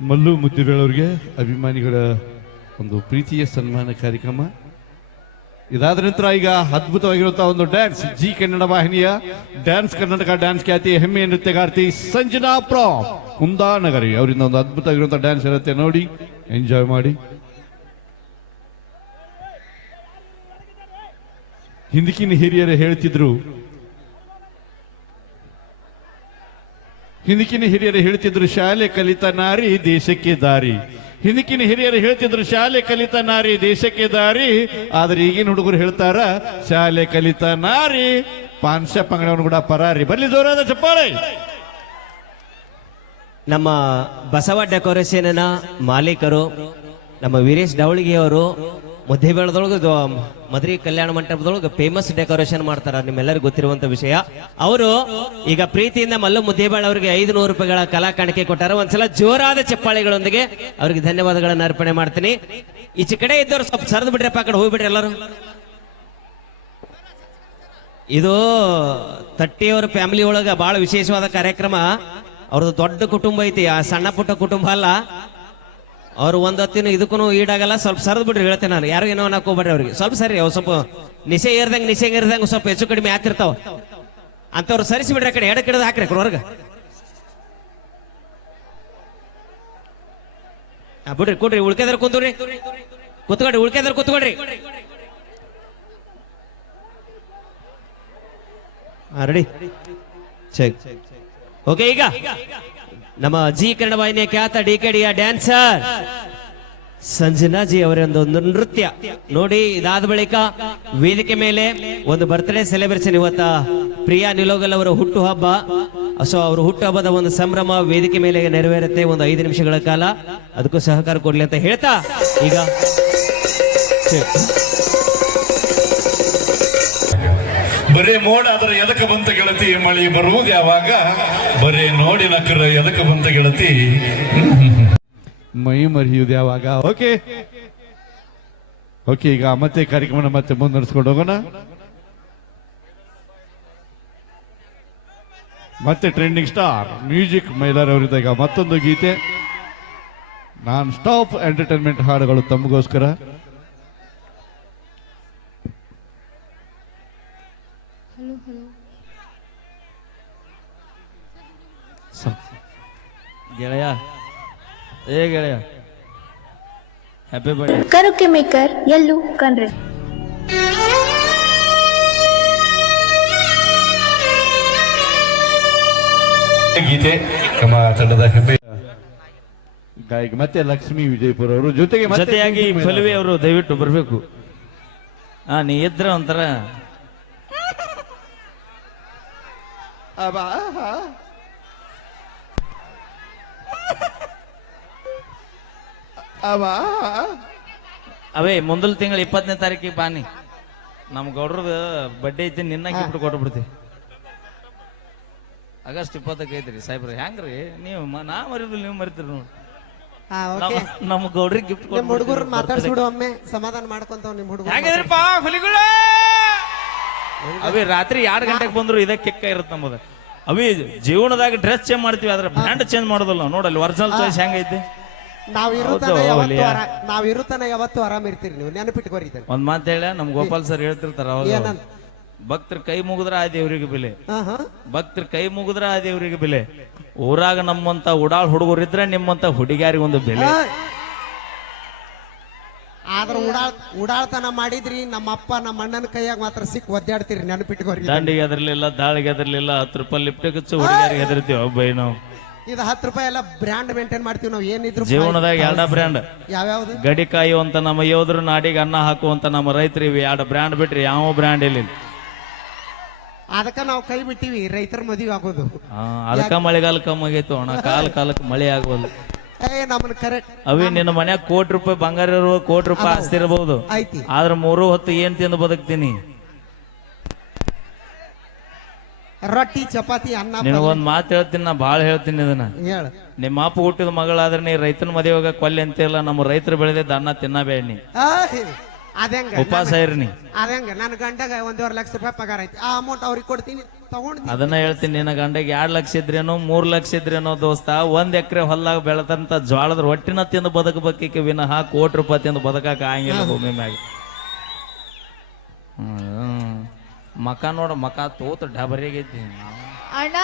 ಮಲ್ಲು ಮುದ್ದೇಬೇಳವರಿಗೆ ಅಭಿಮಾನಿಗಳ ಒಂದು ಪ್ರೀತಿಯ ಸನ್ಮಾನ ಕಾರ್ಯಕ್ರಮ. ಇದಾದ ನಂತರ ಈಗ ಅದ್ಭುತವಾಗಿರುವಂತಹ ಒಂದು ಡ್ಯಾನ್ಸ್. ಜಿ ಕನ್ನಡ ವಾಹಿನಿಯ ಡ್ಯಾನ್ಸ್ ಕರ್ನಾಟಕ ಡ್ಯಾನ್ಸ್ ಖ್ಯಾತಿ ಹೆಮ್ಮೆಯ ನೃತ್ಯಗಾರ್ತಿ ಸಂಜನಾ ಪ್ರಾಪ್ ಕುಂದಾನಗರಿ ಅವರಿಂದ ಒಂದು ಅದ್ಭುತವಾಗಿರುವಂತಹ ಡ್ಯಾನ್ಸ್ ಇರುತ್ತೆ. ನೋಡಿ, ಎಂಜಾಯ್ ಮಾಡಿ. ಹಿಂದಕಿನ ಹಿರಿಯರು ಹೇಳ್ತಿದ್ರು, ಶಾಲೆ ಕಲಿತ ನಾರಿ ದೇಶಕ್ಕೆ ದಾರಿ. ಹಿಂದಕಿನ ಹಿರಿಯರು ಹೇಳ್ತಿದ್ರು ಶಾಲೆ ಕಲಿತ ನಾರಿ ದೇಶಕ್ಕೆ ದಾರಿ. ಆದ್ರೆ ಈಗಿನ ಹುಡುಗರು ಹೇಳ್ತಾರ ಶಾಲೆ ಕಲಿತ ನಾರಿ ಪಾನ್ಶ ಪಂಗಡವನ್ನು ಕೂಡ ಪರಾರಿ. ಬರ್ಲಿ ಜೋರಾದ ಚಪ್ಪಾಳೆ. ನಮ್ಮ ಬಸವ ಡೆಕೋರೇಷನ್ ಮಾಲೀಕರು ನಮ್ಮ ವೀರೇಶ್ ಡವಳಿಗೆ ಅವರು ಮುದ್ದೇಬೇಳದೊಳಗೆ ಮದುವೆ ಕಲ್ಯಾಣ ಮಂಟಪದೊಳಗೆ ಫೇಮಸ್ ಡೆಕೋರೇಷನ್ ಮಾಡ್ತಾರ, ನಿಮ್ಮೆಲ್ಲರಿಗೂ ಗೊತ್ತಿರುವಂತ ವಿಷಯ. ಅವರು ಈಗ ಪ್ರೀತಿಯಿಂದ ಮಲ್ಲು ಮುದ್ದೇಬೇಳ ಅವರಿಗೆ 500 ರೂಪಾಯಿಗಳ ಕಲಾ ಕಾಣಿಕೆ ಕೊಟ್ಟಾರ. ಒಂದ್ಸಲ ಜೋರಾದ ಚಪ್ಪಾಳೆಗಳೊಂದಿಗೆ ಅವರಿಗೆ ಧನ್ಯವಾದಗಳನ್ನು ಅರ್ಪಣೆ ಮಾಡ್ತೀನಿ. ಈಚೆ ಕಡೆ ಇದ್ದವ್ರು ಸ್ವಲ್ಪ ಸರಿದು ಬಿಡ್ರಪ್ಪ, ಆ ಕಡೆ ಹೋಗ್ಬಿಡ್ರಿ ಎಲ್ಲರೂ. ಇದು ತಟ್ಟಿಯವರ ಫ್ಯಾಮಿಲಿ ಒಳಗ ಬಹಳ ವಿಶೇಷವಾದ ಕಾರ್ಯಕ್ರಮ. ಅವ್ರದ್ದು ದೊಡ್ಡ ಕುಟುಂಬ ಐತಿ, ಆ ಸಣ್ಣ ಪುಟ್ಟ ಕುಟುಂಬ ಅಲ್ಲ. ಅವ್ರು ಒಂದೊತ್ತಿನ ಇದಕ್ಕೂ ಈಡಾಗಲ್ಲ. ಸ್ವಲ್ಪ ಸರಿದು ಬಿಡ್ರಿ ಹೇಳ್ತೇನೆ ನಾನು, ಯಾರು ಏನೋ ಅನ್ನಕ್ ಹೋಗ್ಬೇಡ್ರಿ ಅವ್ರಿಗೆ. ಸ್ವಲ್ಪ ಸರಿ, ಅವ್ ಸ್ವಲ್ಪ ನಿಶೆ ಏರ್ದಂಗೆ ಸ್ವಲ್ಪ ಹೆಚ್ಚು ಕಡಿಮೆ ಆಗ್ತಿರ್ತಾವ ಅಂತವ್ರು ಸರಿಸಿ ಬಿಡ್ರಿ. ಆ ಕಡೆ ಎಡ ಕಡೆ ಹಾಕ್ರಿ ಹೊರಗ ಬಿಡ್ರಿ. ಕೊಡ್ರಿ, ಉಳ್ಕೆದಾರ ಕುಂತ್ರಿ, ಕುತ್ಕೊಡ್ರಿ. ಉಳ್ಕೆದಾರ ಕುತ್ಕೊಡ್ರಿ. Ready, check. ಓಕೆ, ಈಗ ನಮ್ಮ ಜಿ ಕನ್ನಡ ವಾಹಿನಿಯ ಖ್ಯಾತ ಡಿಕೆಡಿಯ ಡ್ಯಾನ್ಸರ್ ಸಂಜನಾ ಜಿ ಅವರ ಒಂದು ನೃತ್ಯ ನೋಡಿ. ಇದಾದ ಬಳಿಕ ವೇದಿಕೆ ಮೇಲೆ ಒಂದು ಬರ್ತ್ಡೇ ಸೆಲೆಬ್ರೇಷನ್. ಇವತ್ತ ಪ್ರಿಯಾ ನಿಲೋಗಲ್ ಅವರ ಹುಟ್ಟು ಹಬ್ಬ. ಸೊ ಅವರ ಹುಟ್ಟು ಹಬ್ಬದ ಒಂದು ಸಂಭ್ರಮ ವೇದಿಕೆ ಮೇಲೆ ನೆರವೇರುತ್ತೆ ಒಂದು 5 ನಿಮಿಷಗಳ ಕಾಲ. ಅದಕ್ಕೂ ಸಹಕಾರ ಕೊಡ್ಲಿ ಅಂತ ಹೇಳ್ತಾ ಈಗ ಬರೇ ಮೋಡ ಅದರ ಎದಕ್ಕೆ ಬಂತ ಗೆಳತಿ, ಮಳಿ ಬರುವುದು ಯಾವಾಗ, ಬರೇ ನೋಡಿ ನಕ್ಕರ ಎದಕ್ಕೆ ಬಂತ ಗೆಳತಿ, ಮೈ ಮರಿಯುವುದು ಯಾವಾಗ. ಓಕೆ, ಈಗ ಮತ್ತೆ ಕಾರ್ಯಕ್ರಮ ಮತ್ತೆ ಮುಂದುವರಿಸ್ಕೊಂಡು ಹೋಗೋಣ. ಮತ್ತೆ ಟ್ರೆಂಡಿಂಗ್ ಸ್ಟಾರ್ ಮ್ಯೂಸಿಕ್ ಮೈಲಾರ್ ಅವರಿಂದ ಈಗ ಮತ್ತೊಂದು ಗೀತೆ. ನಾನ್ ಸ್ಟಾಪ್ ಎಂಟರ್ಟೈನ್ಮೆಂಟ್ ಹಾಡುಗಳು ತಮಗೋಸ್ಕರ. ಗೆಳೆಯ, ಗೆಳೆಯ, ಹ್ಯಾಪಿ ಬರ್ಡೇ. ಕರುಕೆ ಮೇಕರ್ ಎಲ್ಲೂ ಕಣ್ರಿ. ಗೀತೆ ನಮ್ಮ ತಂಡದ ಹೆಮ್ಮೆ ಗಾಯಕ ಮತ್ತೆ ಲಕ್ಷ್ಮೀ ವಿಜಯಪುರ ಅವರು ಜೊತೆಗೆ ಮತ್ತೆ ಜೊತೆಯಾಗಿ ಕುಂಕುಮ ಫಲವಿ ಅವರು ದಯವಿಟ್ಟು ಬರ್ಬೇಕು. ನೀ ಇದ್ರ ಒಂಥರ ಅಬ್ಬಾ. ಅಬ್ಬಾ. ಅವೇ ಮುಂದಲ ತಿಂಗಳ 20ನೇ ತಾರೀಕಿಗೆ ಬಾನಿ. ನಮ್ ಗೌಡ್ರದ ಬಡ್ಡೆ ಐತಿ, ನಿನ್ನ ಗಿಫ್ಟ್ ಕೊಟ್ಟು ಬಿಡ್ತೀವಿ. ಆಗಸ್ಟ್ 20ಕ್ಕೆ ಐತ್ರಿ ಸಾಹೇಬ್ರಿ. ಹೆಂಗ್ರಿ ನೀವು ನಾ ಮರಿದಿಲ್ಲ, ನೀವು ಮರಿತೀರಿ ನೋಡಿ. ನಮ್ ಗೌಡ್ರಿಗೆ ಗಿಫ್ಟ್ ನಿಮ್ ಹುಡುಗರು ಮಾತಾಡ್ಸ್ಬಿಡು ಒಮ್ಮೆ, ಸಮಾಧಾನ ಮಾಡ್ಕೊಂತಾವ್ ನಿಮ್ ಹುಡುಗರು. ಹೆಂಗಿದ್ರಪ್ಪ ಹುಲಿಗಳ? ಅವೇ ರಾತ್ರಿ 2 ಗಂಟೆಗೆ ಬಂದ್ರು ಇದೇ ಕೆಕ್ಕ ಇರುತ್ತೆ ನಮ್ಮದ. ಅವೇ ಜೀವನದಾಗ ಡ್ರೆಸ್ ಚೇಂಜ್ ಮಾಡ್ತೀವಿ, ಆದ್ರೆ ಬ್ರ್ಯಾಂಡ್ ಚೇಂಜ್ ಮಾಡೋದಿಲ್ಲ ನಾವು. ನೋಡಲ್ಲಿ ಒರಿಜಿನಲ್ ಚಾಯ್ಸ್ ಹೆಂಗೈತಿ. ನಾವಿರುತ್ತಾನ ಯಾವತ್ತು ಆರಾಮ್ ಇರ್ತೀರಿ ನೀವು, ನೆನಪಿಟ್ಕೋರಿ. ಒಂದ್ ಮಾತು ಹೇಳ, ನಮ್ ಗೋಪಾಲ್ ಸರ್ ಹೇಳ್ತಿರ್ತಾರ ಅವಾಗ, ಭಕ್ತರ ಕೈ ಮುಗಿದ್ರ ಆ ದೇವ್ರಿಗೆ ಬೆಲೆ, ಭಕ್ತರ ಕೈ ಮುಗಿದ್ರ ಆ ದೇವ್ರಿಗೆ ಬೆಲೆ. ಊರಾಗ ನಮ್ಮಂತ ಉಡಾಳ್ ಹುಡುಗರಿದ್ರೆ ನಿಮ್ಮಂತ ಹುಡುಗಿಯಾರಿಗೆ ಒಂದು ಬೆಲೆ. ಆದ್ರ ಉಡಾಳ್ತನ ಮಾಡಿದ್ರಿ ನಮ್ಮ ಅಪ್ಪ ನಮ್ಮ ಅಣ್ಣನ ಕೈಯಾಗ ಮಾತ್ರ ಸಿಕ್ ಒದ್ದಾಡ್ತೀರಿ, ನೆನಪಿಟ್ಕೋರಿ. ದಂಡಿಗೆ ಹೆದರ್ಲಿಲ್ಲ, ದಾಳಿಗೆ ಹೆದರ್ಲಿಲ್ಲ, 10 ರೂಪಾಯಿ ಲಿಫ್ಟ್ ಹಚ್ಚು ಹುಡುಗಿಯಾರಿಗೆ ಹೆದರ್ತೀವಿ ಒಬ್ಬ ನಾವು. ಇದು 10 ರೂಪಾಯಿ ಎಲ್ಲ ಬ್ರ್ಯಾಂಡ್ ಮೇಂಟೈನ್ ಮಾಡ್ತೀವಿ ನಾವು. ಏನಿದ್ರು ಜೀವನದಾಗ 2 ಬ್ರ್ಯಾಂಡ್, ಯಾವ್ಯಾವ್ದು? ಗಡಿ ಕಾಯುವಂತ ನಮ್ಮ ಯೋಧರು, ನಾಡಿಗೆ ಅನ್ನ ಹಾಕುವಂತ ನಮ್ಮ ರೈತರು, ಇವೆ 2 ಬ್ರ್ಯಾಂಡ್ ಬಿಟ್ರಿ ಯಾವ ಬ್ರ್ಯಾಂಡ್ ಇಲ್ಲ. ಅದಕ್ಕ ನಾವು ಕೈ ಬಿಟ್ಟಿವಿ ರೈತರ ಮದುವೆ ಆಗೋದು. ಅದಕ್ಕ ಮಳೆಗಾಲ ಕಮ್ಮಿ ಆಗೈತು ಅಣ್ಣ, ಕಾಲಕ್ಕೆ ಮಳೆ ಆಗೋದು. ನಮ್ಮನ್ನ ಕರೆಕ್ಟ್. ಅವೇ ನಿನ್ನ ಮನ್ಯಾಗ ₹1 ಕೋಟಿ ಬಂಗಾರ ಇರುವ, ₹1 ಕೋಟಿ ಆಸ್ತಿ ಇರಬಹುದು, ಐತಿ. ಆದ್ರೆ 3 ಹೊತ್ತು ಏನ್ ತಿಂದು ಬದುಕ್ತೀನಿ? ರೊಟ್ಟಿ ಚಪಾತಿ ಅನ್ನ. ನಿನಗೊಂದ್ ಮಾತು ಹೇಳ್ತೀನಿ, ನಾ ಬಾಳ ಹೇಳ್ತೀನಿ ಇದನ್ನ. ಹೇಳ. ನಿಮ್ಮ ಅಪ್ಪ ಹುಟ್ಟಿದ ಮಗಳಾದ್ರೆ ನೀ ರೈತನ ಮದುವೆಗ ಕೊಲ್ಲಿ ಅಂತಿಲ್ಲ, ನಮ್ಮ ರೈತರು ಬೆಳೆದಿದ್ದ ಅನ್ನ ತಿನ್ನಬೇಡ ನೀ. ಅದಂಗ ಉಪವಾಸ ಇರ್ನಿ. ಅದಂಗ ನನ್ನ ಗಂಡಗ 1.5 ಲಕ್ಷ ರೂಪಾಯಿ ಪಗಾರ ಐತಿ, ಆ ಅಮೌಂಟ್ ಅವ್ರಿಗೆ ಕೊಡ್ತೀನಿ, ತಗೊಂಡ್. ಅದನ್ನ ಹೇಳ್ತೀನಿ, ನಿನ್ನ ಗಂಡಗೆ 2 ಲಕ್ಷ ಇದ್ರೇನೋ 3 ಲಕ್ಷ ಇದ್ರೇನೋ ದೋಸ್ತ, 1 ಎಕರೆ ಹೊಲ್ಲಾಗ ಬೆಳೆದಂತ ಜ್ವಾಳದ ರೊಟ್ಟಿನ ತಿಂದು ಬದುಕಬೇಕಿಕ್ಕೆ ವಿನಃ ₹1 ಕೋಟಿ ತಿಂದು ಬದುಕಾಕ ಆಗಿಲ್ಲ ಭೂಮಿ ಮ್ಯಾಗ. ಮಕ ನೋಡ, ಮಕ ತೋತ ಡಬರಿಗೈತಿ. ಅಣ್ಣ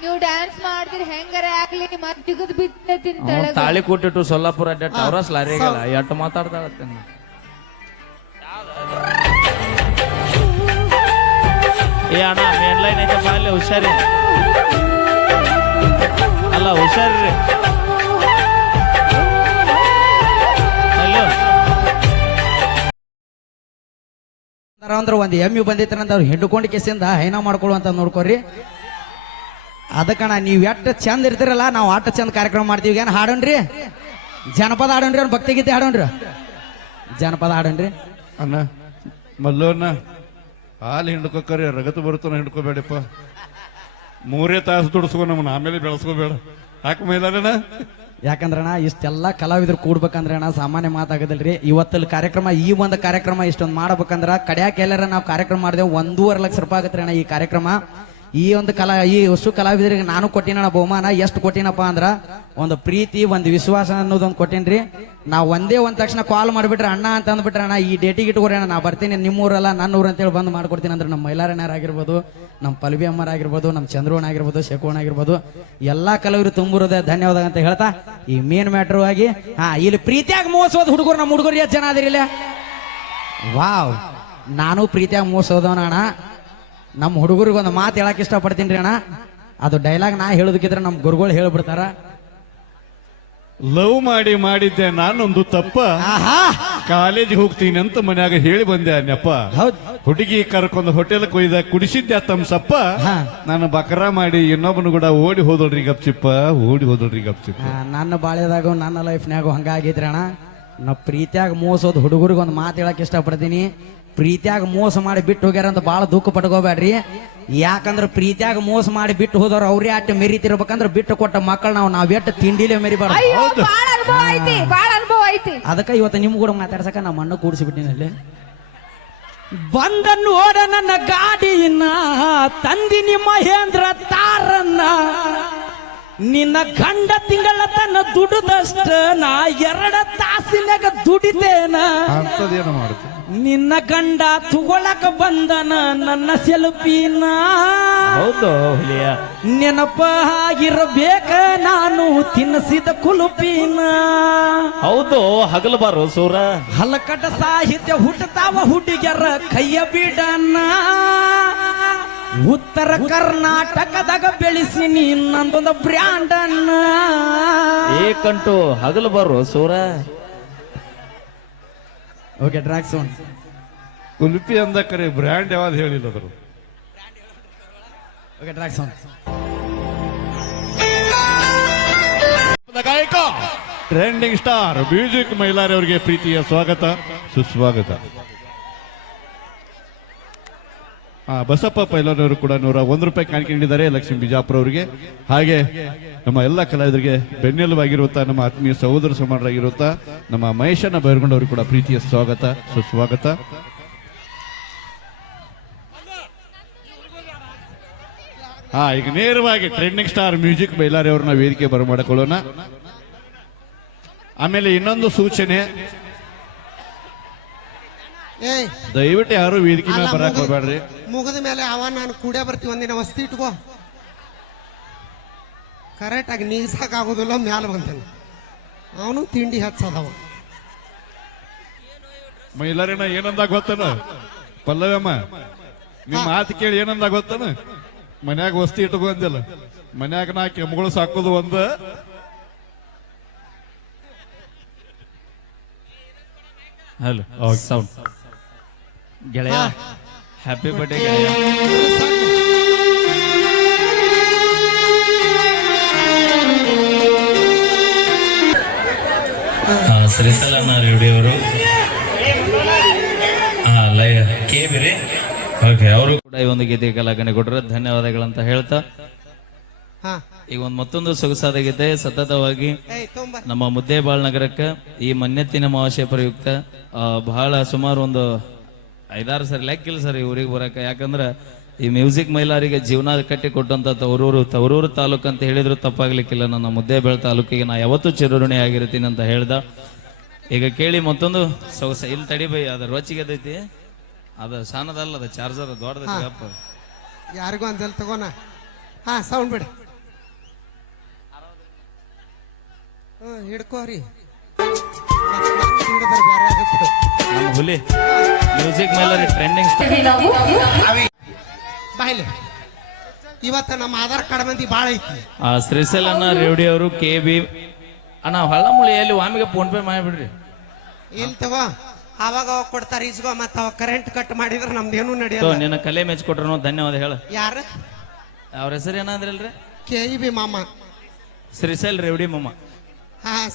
ನೀವು ಡ್ಯಾನ್ಸ್ ಮಾಡಿದ್ರೆ ಹೆಂಗಾರ ಆಗ್ಲಿ ಮತ್ ಜಿಗದ್ ಬಿತ್ತೈತಿ ತಾಳಿ ಕೊಟ್ಟಿಟ್ಟು ಸೊಲ್ಲಾಪುರ ಅಡ್ಡಾಟ ಅವ್ರಸ್ ಲಾರಿಗಳ ಎಟ್ಟು ಮಾತಾಡ್ತಾಳತ್ತೇನ. ಏ ಅಣ್ಣ ಮೇನ್ ಲೈನ್ ಐತಪ್ಪ, ಅಲ್ಲಿ ಹುಷಾರಿ. ಅಲ್ಲ ಹುಷಾರಿ. ಅಲ್ಲೋ ಅಂದ್ರೆ ಒಂದು ಎಮ್ಮಿ ಬಂದೈತಂದ್ರೆ ಅವ್ರು ಹಿಡ್ಕೊಂಡು ಕೆಸಿಂದ ಹೈನ ಮಾಡ್ಕೊಳ್ಳುವಂತ ನೋಡ್ಕೊರಿ. ಅದಕ್ಕಣ ನೀವು ಎಷ್ಟು ಚಂದ ಇರ್ತಿರಲ್ಲ, ನಾವು ಆಟ ಚಂದ ಕಾರ್ಯಕ್ರಮ ಮಾಡ್ತೀವಿ. ಏನು ಹಾಡೋಣ್ರಿ? ಜನಪದ ಹಾಡೋಣ್ರಿ, ಅವ್ನು ಭಕ್ತಿ ಗೀತೆ ಹಾಡೋಣ್ರಿ, ಜನಪದ ಹಾಡೋಣ್ರಿ. ಅಣ್ಣ ಮಲ್ಲೋನ್ನ ಹಾಲು ಹಿಂಡ್ಕೋಕರಿ, ರಗತು ಬರುತ್ತಾನ ಹಿಂಡ್ಕೋಬೇಡಪ್ಪ. 3 ತಾಸು ದುಡಿಸ್ಕೊ ನಮ್ಮನ್ನ, ಆಮೇಲೆ ಬೆಳೆಸ್ಕೋಬೇಡ. ಹಾಕ ಮೈಲಾರಣ. ಯಾಕಂದ್ರಣ ಇಷ್ಟೆಲ್ಲ ಕಲಾವಿದರು ಕೂಡ್ಬೇಕಂದ್ರೆ ಅಣ್ಣ ಸಾಮಾನ್ಯ ಮಾತಾಗೋದಿಲ್ರಿ. ಇವತ್ತಲ್ಲಿ ಕಾರ್ಯಕ್ರಮ, ಈ ಒಂದು ಕಾರ್ಯಕ್ರಮ ಇಷ್ಟೊಂದು ಮಾಡ್ಬೇಕಂದ್ರ ಕಡ್ಯಾಕ ಎಲ್ಲಾರ ನಾವು ಕಾರ್ಯಕ್ರಮ ಮಾಡಿದೆವು 1.5 ಲಕ್ಷ ರೂಪಾಯಿ ಆಗತ್ತೆ ಅಣ್ಣ ಈ ಕಾರ್ಯಕ್ರಮ. ಈ ಒಂದು ಈ ಅಷ್ಟು ಕಲಾವಿದರಿಗೆ ನಾನು ಕೊಟ್ಟಿನ ಬಹುಮಾನ. ಎಷ್ಟು ಕೊಟ್ಟಿನಪ್ಪ ಅಂದ್ರ ಒಂದು ಪ್ರೀತಿ, ಒಂದು ವಿಶ್ವಾಸ ಅನ್ನೋದೊಂದು ಕೊಟ್ಟಿನ್ರಿ. ನಾವು ಒಂದೇ ತಕ್ಷಣ ಕಾಲ್ ಮಾಡಿಬಿಟ್ರೆ ಅಣ್ಣ ಅಂತ ಅಂದ್ಬಿಟ್ರೆ, ಅಣ್ಣ ಈ ಡೇಟಿಗೆ ಇಟ್ಕೊರಿ ಅಣ್ಣ, ನಾ ಬರ್ತೀನಿ, ನಿಮ್ಮೂರಲ್ಲ ನನ್ನ ಊರು ಅಂತೇಳಿ ಬಂದು ಮಾಡ್ಕೊಡ್ತೀನಿ ಅಂದ್ರೆ ನಮ್ಮ ಮೈಲಾರಣ್ಯರಾಗಿರ್ಬೋದು, ನಮ್ಮ ಪಲ್ವಿ ಅಮ್ಮರಾಗಿರ್ಬೋದು, ನಮ್ಮ ಚಂದ್ರೋಣ ಆಗಿರ್ಬೋದು, ಶಕೋಣ ಆಗಿರ್ಬೋದು, ಎಲ್ಲಾ ಕಲಾವಿದರು ತುಂಬಿರೋದೇ ಧನ್ಯವಾದ ಅಂತ ಹೇಳ್ತಾ ಈ ಮೇನ್ ಮ್ಯಾಟ್ರು ಆಗಿ ಇಲ್ಲಿ ಪ್ರೀತಿಯಾಗ ಮೋಸೋದು ಹುಡುಗರು, ನಮ್ಮ ಹುಡುಗರು ಎಷ್ಟು ಜನ ಅದಿರಿಲ್ಲ? ವಾವ್, ನಾನು ಪ್ರೀತಿಯಾಗ ಮೋಸೋದವನ ಅಣ್ಣ. ನಮ್ಮ ಹುಡುಗರಿಗೆ ಒಂದು ಮಾತು ಹೇಳಕ್ ಇಷ್ಟಪಡ್ತೀನಿ ರೀ ಅಣ್ಣ. ಅದು ಡೈಲಾಗ್ ನಾ ಹೇಳೋದಕ್ಕಿದ್ರೆ ನಮ್ಮ ಗುರುಗಳು ಹೇಳ್ಬಿಡ್ತಾರ. ಲವ್ ಮಾಡಿದ್ದೆ ನಾನೊಂದು ತಪ್ಪ, ಕಾಲೇಜಿಗೆ ಹೋಗ್ತೀನಿ ಅಂತ ಮನ್ಯಾಗ ಹೇಳಿ ಬಂದೆ ಅನ್ನಪ್ಪ. ಹುಡುಗಿ ಕರ್ಕೊಂಡು ಹೋಟೆಲ್ ಕೊಯ್ದ ಕುಡಿಸಿದ್ದೆ ತಮ್ಸಪ್ಪ, ನಾನು ಬಕರ ಮಾಡಿ ಇನ್ನೊಬ್ಬನು ಕೂಡ ಓಡಿ ಹೋದೋಡ್ರಿ ಗಪ್ಚಿಪ್ಪ, ಓಡಿ ಹೋದೋಡ್ರಿ ಗಪ್ಚಿಪ್ಪ. ನನ್ನ ಬಾಳ್ಯದಾಗ ನನ್ನ ಲೈಫ್ನಾಗ ಹಂಗಾಗಿದ್ರಿ ಅಣ್ಣ. ನಾವು ಪ್ರೀತಿಯಾಗ ಮೋಸೋದು ಹುಡುಗರಿಗೆ ಒಂದು ಮಾತು ಹೇಳಕ್ ಇಷ್ಟಪಡ್ತೀನಿ. ಪ್ರೀತಿಯಾಗ ಮೋಸ ಮಾಡಿ ಬಿಟ್ಟು ಹೋಗ್ಯಾರ ಅಂತ ಭಾಳ ದುಃಖ ಪಡ್ಕೋಬೇಡ್ರಿ. ಯಾಕಂದ್ರೆ ಪ್ರೀತಿಯಾಗ ಮೋಸ ಮಾಡಿ ಬಿಟ್ಟು ಹೋದವ್ರು ಅವ್ರೇ ಅಟ್ಟ ಮೆರಿತಿರ್ಬೇಕಂದ್ರೆ ಬಿಟ್ಟು ಕೊಟ್ಟ ಮಕ್ಕಳು ನಾವು ಎಷ್ಟು ತಿಂಡಿಲೇ ಮೆರಿಬಾರ್ದು. ಅದಕ್ಕೆ ಇವತ್ತು ನಿಮ್ ಕೂಡ ಮಾತಾಡ್ಸಕ ನಮ್ಮ ಅಣ್ಣ ಕೂಡಿಸಿಬಿಟ್ಟಿನಿ. ಅಲ್ಲಿ ಬಂದ ನೋಡ ನನ್ನ ಗಾಡಿಯನ್ನ ತಂದಿನಿ ಮಹೇಂದ್ರ ತಾರನ್ನ, ನಿನ್ನ ಗಂಡ ತಿಂಗಳ ತನ್ನ ದುಡಿದಷ್ಟ ನಾ 2 ತಾಸಿನಾಗ ದುಡಿತೇನ. ಅಂತದೇನು ಮಾಡುತ್ತೆ ನಿನ್ನ ಗಂಡ ತಗೊಳಕ ಬಂದನ ನನ್ನ ಸೆಲ್ಫಿನ. ಹೌದು ಹುಲಿಯ ನೆನಪ ಆಗಿರಬೇಕ ನಾನು ತಿನ್ನಿಸಿದ ಕುಲುಪಿನ ಹೌದು ಹಗಲಬಾರು ಸೂರ ಹಲಕಟ ಸಾಹಿತ್ಯ ಹುಟ್ಟತಾವ ಹುಡುಗ್ಯರ ಕೈಯ ಬಿಡನ ಉತ್ತರ ಕರ್ನಾಟಕದಾಗ ಬೆಳೆಸಿನಿ ನಂದೊಂದು ಬ್ರ್ಯಾಂಡ್ ಅನ್ನ ಏಕಂಟು ಹಗಲಬಾರು ಸೂರ ಓಕೆ ಟ್ರ್ಯಾಕ್ ಸೌಂಡ್ ಕುಲ್ಪಿ ಅಂದ ಕರೆ ಬ್ರ್ಯಾಂಡ್ ಯಾವ್ದು ಹೇಳಿಲ್ಲ ಅದ್ರು ಓಕೆ ಟ್ರ್ಯಾಕ್ ಸೌಂಡ್ ಗಾಯಕ ಟ್ರೆಂಡಿಂಗ್ ಸ್ಟಾರ್ ಮ್ಯೂಸಿಕ್ ಮೈಲಾರಿ ಅವರಿಗೆ ಪ್ರೀತಿಯ ಸ್ವಾಗತ ಸುಸ್ವಾಗತ. ಬಸಪ್ಪ ಪೈಲನವರು ಕೂಡ ₹101 ಕಾಣಿಕೆ ನೀಡಿದ್ದಾರೆ ಲಕ್ಷ್ಮೀ ಬಿಜಾಪುರ ಅವರಿಗೆ. ಹಾಗೆ ನಮ್ಮ ಎಲ್ಲ ಕಲಾವಿದರಿಗೆ ಬೆನ್ನೆಲುಬಾಗಿರುವಂತಹ ನಮ್ಮ ಆತ್ಮೀಯ ಸಹೋದರ ಸಮಾನರಾಗಿರುವಂತಹ ನಮ್ಮ ಮಹೇಶನ ಬೈರ್ಗೊಂಡವರು ಕೂಡ ಪ್ರೀತಿಯ ಸ್ವಾಗತ ಸುಸ್ವಾಗತ. ಈಗ ನೇರವಾಗಿ ಟ್ರೆಂಡಿಂಗ್ ಸ್ಟಾರ್ ಮ್ಯೂಸಿಕ್ ಬೈಲಾರಿ ಅವ್ರನ್ನ ವೇದಿಕೆ ಬರಮಾಡಿಕೊಳ್ಳೋಣ. ಆಮೇಲೆ ಇನ್ನೊಂದು ಸೂಚನೆ, ಏಯ್ ದಯವಿಟ್ಟು ಯಾರು ವೇದಿಕೆ ಮೇಲೆ ಬರಕ್ ಹೋಗ್ಬೇಡ್ರಿ. ಮುಗಿದ ಮೇಲೆ ನಾನು ಕೂಡೇ ಬರ್ತೀವಿ ಒಂದಿನ ವಸ್ತಿ ಇಟ್ಕೋ. ಕರೆಕ್ಟ್ ಆಗಿ ನೀಗ್ಸಕ್ ಆಗೋದಿಲ್ಲ ಮ್ಯಾಲ ಬಂತಾನೆ ಅವನು ತಿಂಡಿ ಹಚ್ಚದವ. ಮೈಲಾರಿನ ಏನಂದ ಗೊತ್ತನ ಪಲ್ಲವಮ್ಮ, ನಿಮ್ಮ ಮಾತು ಕೇಳಿ ಏನಂದ ಗೊತ್ತನ, ಮನ್ಯಾಗ ವಸ್ತಿ ಇಟ್ಕೋ ಅಂದಿಲ್ಲ, ಮನ್ಯಾಗ ನಾ ಕೆಮ್ಮಗಳು ಸಾಕೋದು ಒಂದ. ಹಲೋ ಸೌಂಡ್ ಗೆಳೆಯ ಹ್ಯಾಪಿ ಬರ್ಡೇ ಗೆಳೆಯ. ಶ್ರೀಸಲನ್ನ ರೇಡಿಯೋರು ಕೇಬಿರಿ ಓಕೆ ಅವರು ಕೂಡ ಈ ಒಂದು ಗೀತೆ ಕಲಾಕಣೆ ಕೊಟ್ಟರೆ ಧನ್ಯವಾದಗಳಂತ ಹೇಳ್ತಾ ಈಗ ಒಂದು ಮತ್ತೊಂದು ಸೊಗಸಾದ ಗೀತೆ ಸತತವಾಗಿ ನಮ್ಮ ಮುದ್ದೇಬಾಳ್ ನಗರಕ್ಕೆ ಈ ಮನ್ನೆತ್ತಿನ ಅಮಾವಾಸ್ಯೆ ಪ್ರಯುಕ್ತ ಬಹಳ ಸುಮಾರು ಒಂದು 5-6 ಸರಿ ಲೆಕ್ಕಿಲ್ಲ ಸರ್ ಈ ಊರಿಗೆ ಬರಕ್ಕೆ. ಯಾಕಂದ್ರೆ ಈ ಮ್ಯೂಸಿಕ್ ಮೈಲಾರಿಗೆ ಜೀವನ ಕಟ್ಟಿ ಕೊಟ್ಟಂತ ತವರೂರು ತಾಲೂಕು ಅಂತ ಹೇಳಿದ್ರು ತಪ್ಪಾಗ್ಲಿಕ್ಕಿಲ್ಲ. ನನ್ನ ಮುದ್ದೇಬೇಳ್ ತಾಲೂಕಿಗೆ ನಾ ಯಾವತ್ತೂ ಚಿರಋಣಿ ಆಗಿರ್ತೀನಿ ಅಂತ ಹೇಳ್ದ. ಈಗ ಕೇಳಿ ಮತ್ತೊಂದು ಸೊಗಸ ಇಲ್ಲಿ ತಡಿಬೈ ಅದ ರೋಚಿಗೆ ಅದೈತಿ, ಅದ ಸಣ್ಣದಲ್ಲ, ಅದ ಚಾರ್ಜರ್ ದೊಡ್ಡದೈತಿ ಅಪ್ಪ. ಯಾರಿಗೂ ಅಂಜಲ್ ತಗೋಣ. ಸೌಂಡ್ ಬಿಡ ಹಿಡ್ಕೋರಿ ಬೇರೆ ಆಗುತ್ತೆ. ನಮ್ಮ ಹುಲಿ ಮ್ಯೂಸಿಕ್ ಮೈಲಾರಿ ಟ್ರೆಂಡಿಂಗ್ ಬಾಯ್ಲೆ ಇವತ್ತ ನಮ್ಮ ಆಧಾರ್ ಕಾರ್ಡ್ ಮಂದಿ ಬಾಳ ಐತಿ. ಶ್ರೀಶೈಲನ್ನ ರೇವಡಿ ಅವರು KB ಅಣ್ಣ ಹೊಳ್ಳಮುಳಿಯಲ್ಲಿ ವಾಮಿಗೆ ಫೋನ್ ಪೇ ಮಾಡಿಬಿಡ್ರಿ. ಇಲ್ಲಿ ತಗೋ ಅವಾಗ ಕೊಡ್ತಾರ ಈಸ್ಗೋ ಮತ್ತ ಅವಾಗ ಕರೆಂಟ್ ಕಟ್ ಮಾಡಿದ್ರೆ ನಮ್ದೇನು ನಡೆಯಲ್ಲ. ನಿನ್ನ ಕಲೆ ಮೆಚ್ಕೊಟ್ರು ಧನ್ಯವಾದ ಹೇಳ. ಯಾರು ಅವ್ರ ಹೆಸರು ಏನಂದ್ರಲ್ರಿ? KEB ಮಾಮ. ಶ್ರೀಶೈಲ್ ರೇವಡಿ ಮಾಮ.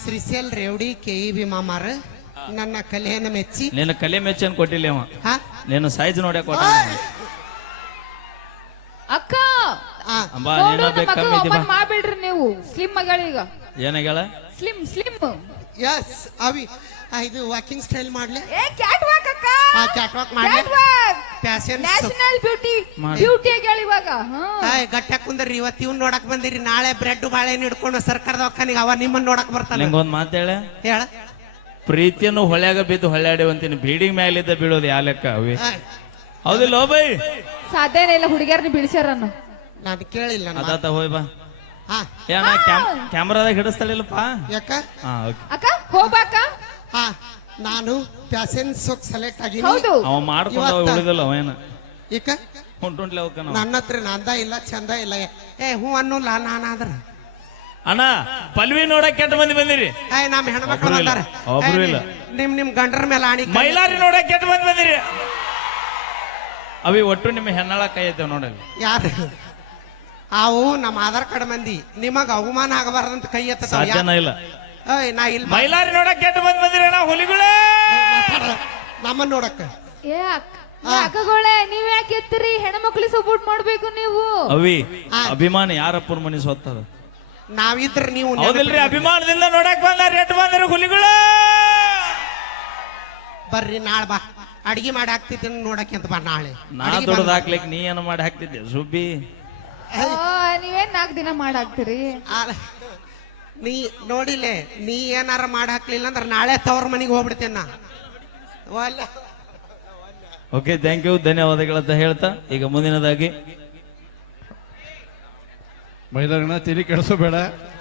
ಶ್ರೀಶೈಲ್ ರೇವಡಿ KEB ಮಾಮಾರ ನನ್ನ ಕಲೆಯನ್ನು ಮೆಚ್ಚಿ ನಿನ್ನ ಕಲೆ ಮೆಚ್ಚನ್ ಕೊಟ್ಟಿಲ್ಲ ಅವ, ನೀನು ಸೈಜ್ ನೋಡ್ಯಾಕ ಕೊಟ್ಟ. ಅಕ್ಕ ಅಂಬಾ ನೀನ ಬೇಕು ಕಮ್ಮಿ ಇದ್ದೀವ ಮಾಡ್ಬಿಡ್ರಿ ನೀವು. ಸ್ಲಿಮ್ ಆಗ್ಯಾಳ ಈಗ. ಏನಾಗ್ಯಾಳ? Slim slim. ಯಸ್ ಅವಿ ಇದು ವಾಕಿಂಗ್ ಸ್ಟೈಲ್ ಮಾಡ್ಲಿ. ಕ್ಯಾಟ್ ವಾಕ್ ಅಕ್ಕ. ಕ್ಯಾಟ್ ವಾಕ್ ಮಾಡ್ಲಿ. ಫ್ಯಾಷನ್ ನ್ಯಾಷನಲ್ ಬ್ಯೂಟಿ ಆಗ್ಯಾಳ ಇವಾಗ. ಗಟ್ಟ ಕುಂದ್ರಿ ಇವತ್ತು ಇವ್ನ ನೋಡಕ್ ಬಂದಿರಿ, ನಾಳೆ ಬ್ರೆಡ್ ಬಾಳೆಹಣ್ಣು ಹಿಡ್ಕೊಂಡು ಸರ್ಕಾರದ ಒಕ್ಕನಿಗೆ ಅವ ನಿಮ್ಮನ್ನ ನೋಡಕ್ ಬರ್ತಾನೆ. ನಿಂಗೊಂದ್ ಮಾತು ಹೇಳ, ಹೇಳ ಪ್ರೀತಿಯನ್ನು ಹೊಳ್ಯಾಗ ಬಿದ್ದು ಹೊಳ್ಯಾಡಿವಂತೀನಿ, ಬೀಡಿಂಗ್ ಮ್ಯಾಲಿದ್ದ ಬೀಳೋದು ಯಾ ಲೆಕ್ಕ ಅವಿ ಹೌದಿಲ್ಲ ಬೈ? ಸಾಧ್ಯನೇ ಇಲ್ಲ, ಹುಡುಗಿಯರ್ನ ಬಿಡಿಸ್ಯಾರನ್ನ. ನಾನು ಕೇಳಿಲ್ಲ. ಅದಾತ ಹೋಯ್ ಬಾ. ಏನ ಕ್ಯಾಮ್ರಾದಾಗ ಹಿಡಿಸ್ತಾಳಿಲ್ಲಪ್ಪ ಯಾಕ? ಅಕ್ಕ ಹೋಗ್ಬಾಕ. ನಾನು ಫ್ಯಾಷನ್ ಸೋಕ್ ಸೆಲೆಕ್ಟ್ ಆಗಿನಿ. ಅವ ಮಾಡ್ಕೊಂಡು ಉಳಿದಿಲ್ಲ ಅವ ಏನ ಈಗ ಹೊಂಟುಂಟ್ಲೆ ಅವಕ್ಕ ನನ್ನ ಹತ್ರ ನಂದ ಇಲ್ಲ ಚಂದ ಇಲ್ಲ. ಹೂ ಅನ್ನೋಲ್ಲ ನಾನಾದ್ರ. ಅಣ್ಣ ಪಲ್ವಿ ನೋಡಕ್ ಕೆಟ್ಟ ಮಂದಿ ಬಂದಿರಿ. ನಮ್ಮ ಹೆಣ್ಮಕ್ಳು ಬಂದಾರ. ಒಬ್ರು ಇಲ್ಲ. ನಿಮ್ ಗಂಡರ ಮೇಲೆ ಆಣಿ. ಮೈಲಾರಿ ನೋಡಕ್ ಕೆಟ್ಟ ಮಂದಿ ಬಂದಿರಿ. ಅವಿ ಒಟ್ಟು ನಿಮ್ಮ ಹೆಣ್ಣಾಳ ಕೈ ಐತೇವ್ ನೋಡಲ್ಲಿ. ಯಾರು ಅವು ನಮ್ಮ ಆಧಾರ್ ಕಾರ್ಡ್ ಮಂದಿ ನಿಮಗ ಅವಮಾನ ಆಗಬಾರ್ದಂತ ಕೈ ಎತ್ತ. ಸಾಧ್ಯನ ಇಲ್ಲ. ನಾ ಇಲ್ಲ ಮೈಲಾರಿ ನೋಡಕ್ ಕೆಟ್ಟ ಮಂದಿ ಬಂದಿರಿ ಅಣ್ಣ ಹುಲಿಗಳೇ. ನಮ್ಮನ್ನ ನೋಡಕ್ಕ. ಏ ಅಕ್ಕಗಳೇ ನೀವ್ ಯಾಕೆ ಎತ್ತಿರಿ? ಹೆಣ್ಮಕ್ಳಿಗೆ ಸಪೋರ್ಟ್ ಮಾಡ್ಬೇಕು ನೀವು. ಅವಿ ಅಭಿಮಾನ ಯಾರಪ್ಪನ ಮನಿ ಸೊತ್ತದ. ನಾವಿದ್ರ ನೀವು ಹೌದಿಲ್ರಿ? ಅಭಿಮಾನದಿಂದ ನೋಡಕ್ ಬಂದಾರ, ಎಟ್ಟು ಬಂದಾರ ಹುಲಿಗಳು. ಬರ್ರಿ ನಾಳೆ ಬಾ, ಅಡಿಗೆ ಮಾಡಿ ಹಾಕ್ತಿದ್ದೀನಿ ನೋಡಕ್ಕೆ ಅಂತ ಬಾ ನಾಳೆ. ನಾ ದುಡ್ದು ಹಾಕ್ಲಿಕ್ ನೀ ಏನು ಮಾಡಿ ಹಾಕ್ತಿದ್ದೆ ಸುಬ್ಬಿ? ನೀವೇನ್ 4 ದಿನ ಮಾಡಾಕ್ತಿರಿ? ನೀ ನೋಡಿಲೆ, ನೀ ಏನಾರ ಮಾಡಿ ಹಾಕ್ಲಿಲ್ಲ ಅಂದ್ರೆ ನಾಳೆ ತವ್ರ ಮನೆಗೆ ಹೋಗ್ಬಿಡ್ತೇನೆ ನಾ. ಓಕೆ ಥ್ಯಾಂಕ್ ಯು, ಧನ್ಯವಾದಗಳಂತ ಹೇಳ್ತಾ ಈಗ ಮುಂದಿನದಾಗಿ ಮಹಿಳೆಯರನ್ನ ತಲೆ ಕೆಡಿಸೋಬೇಡ,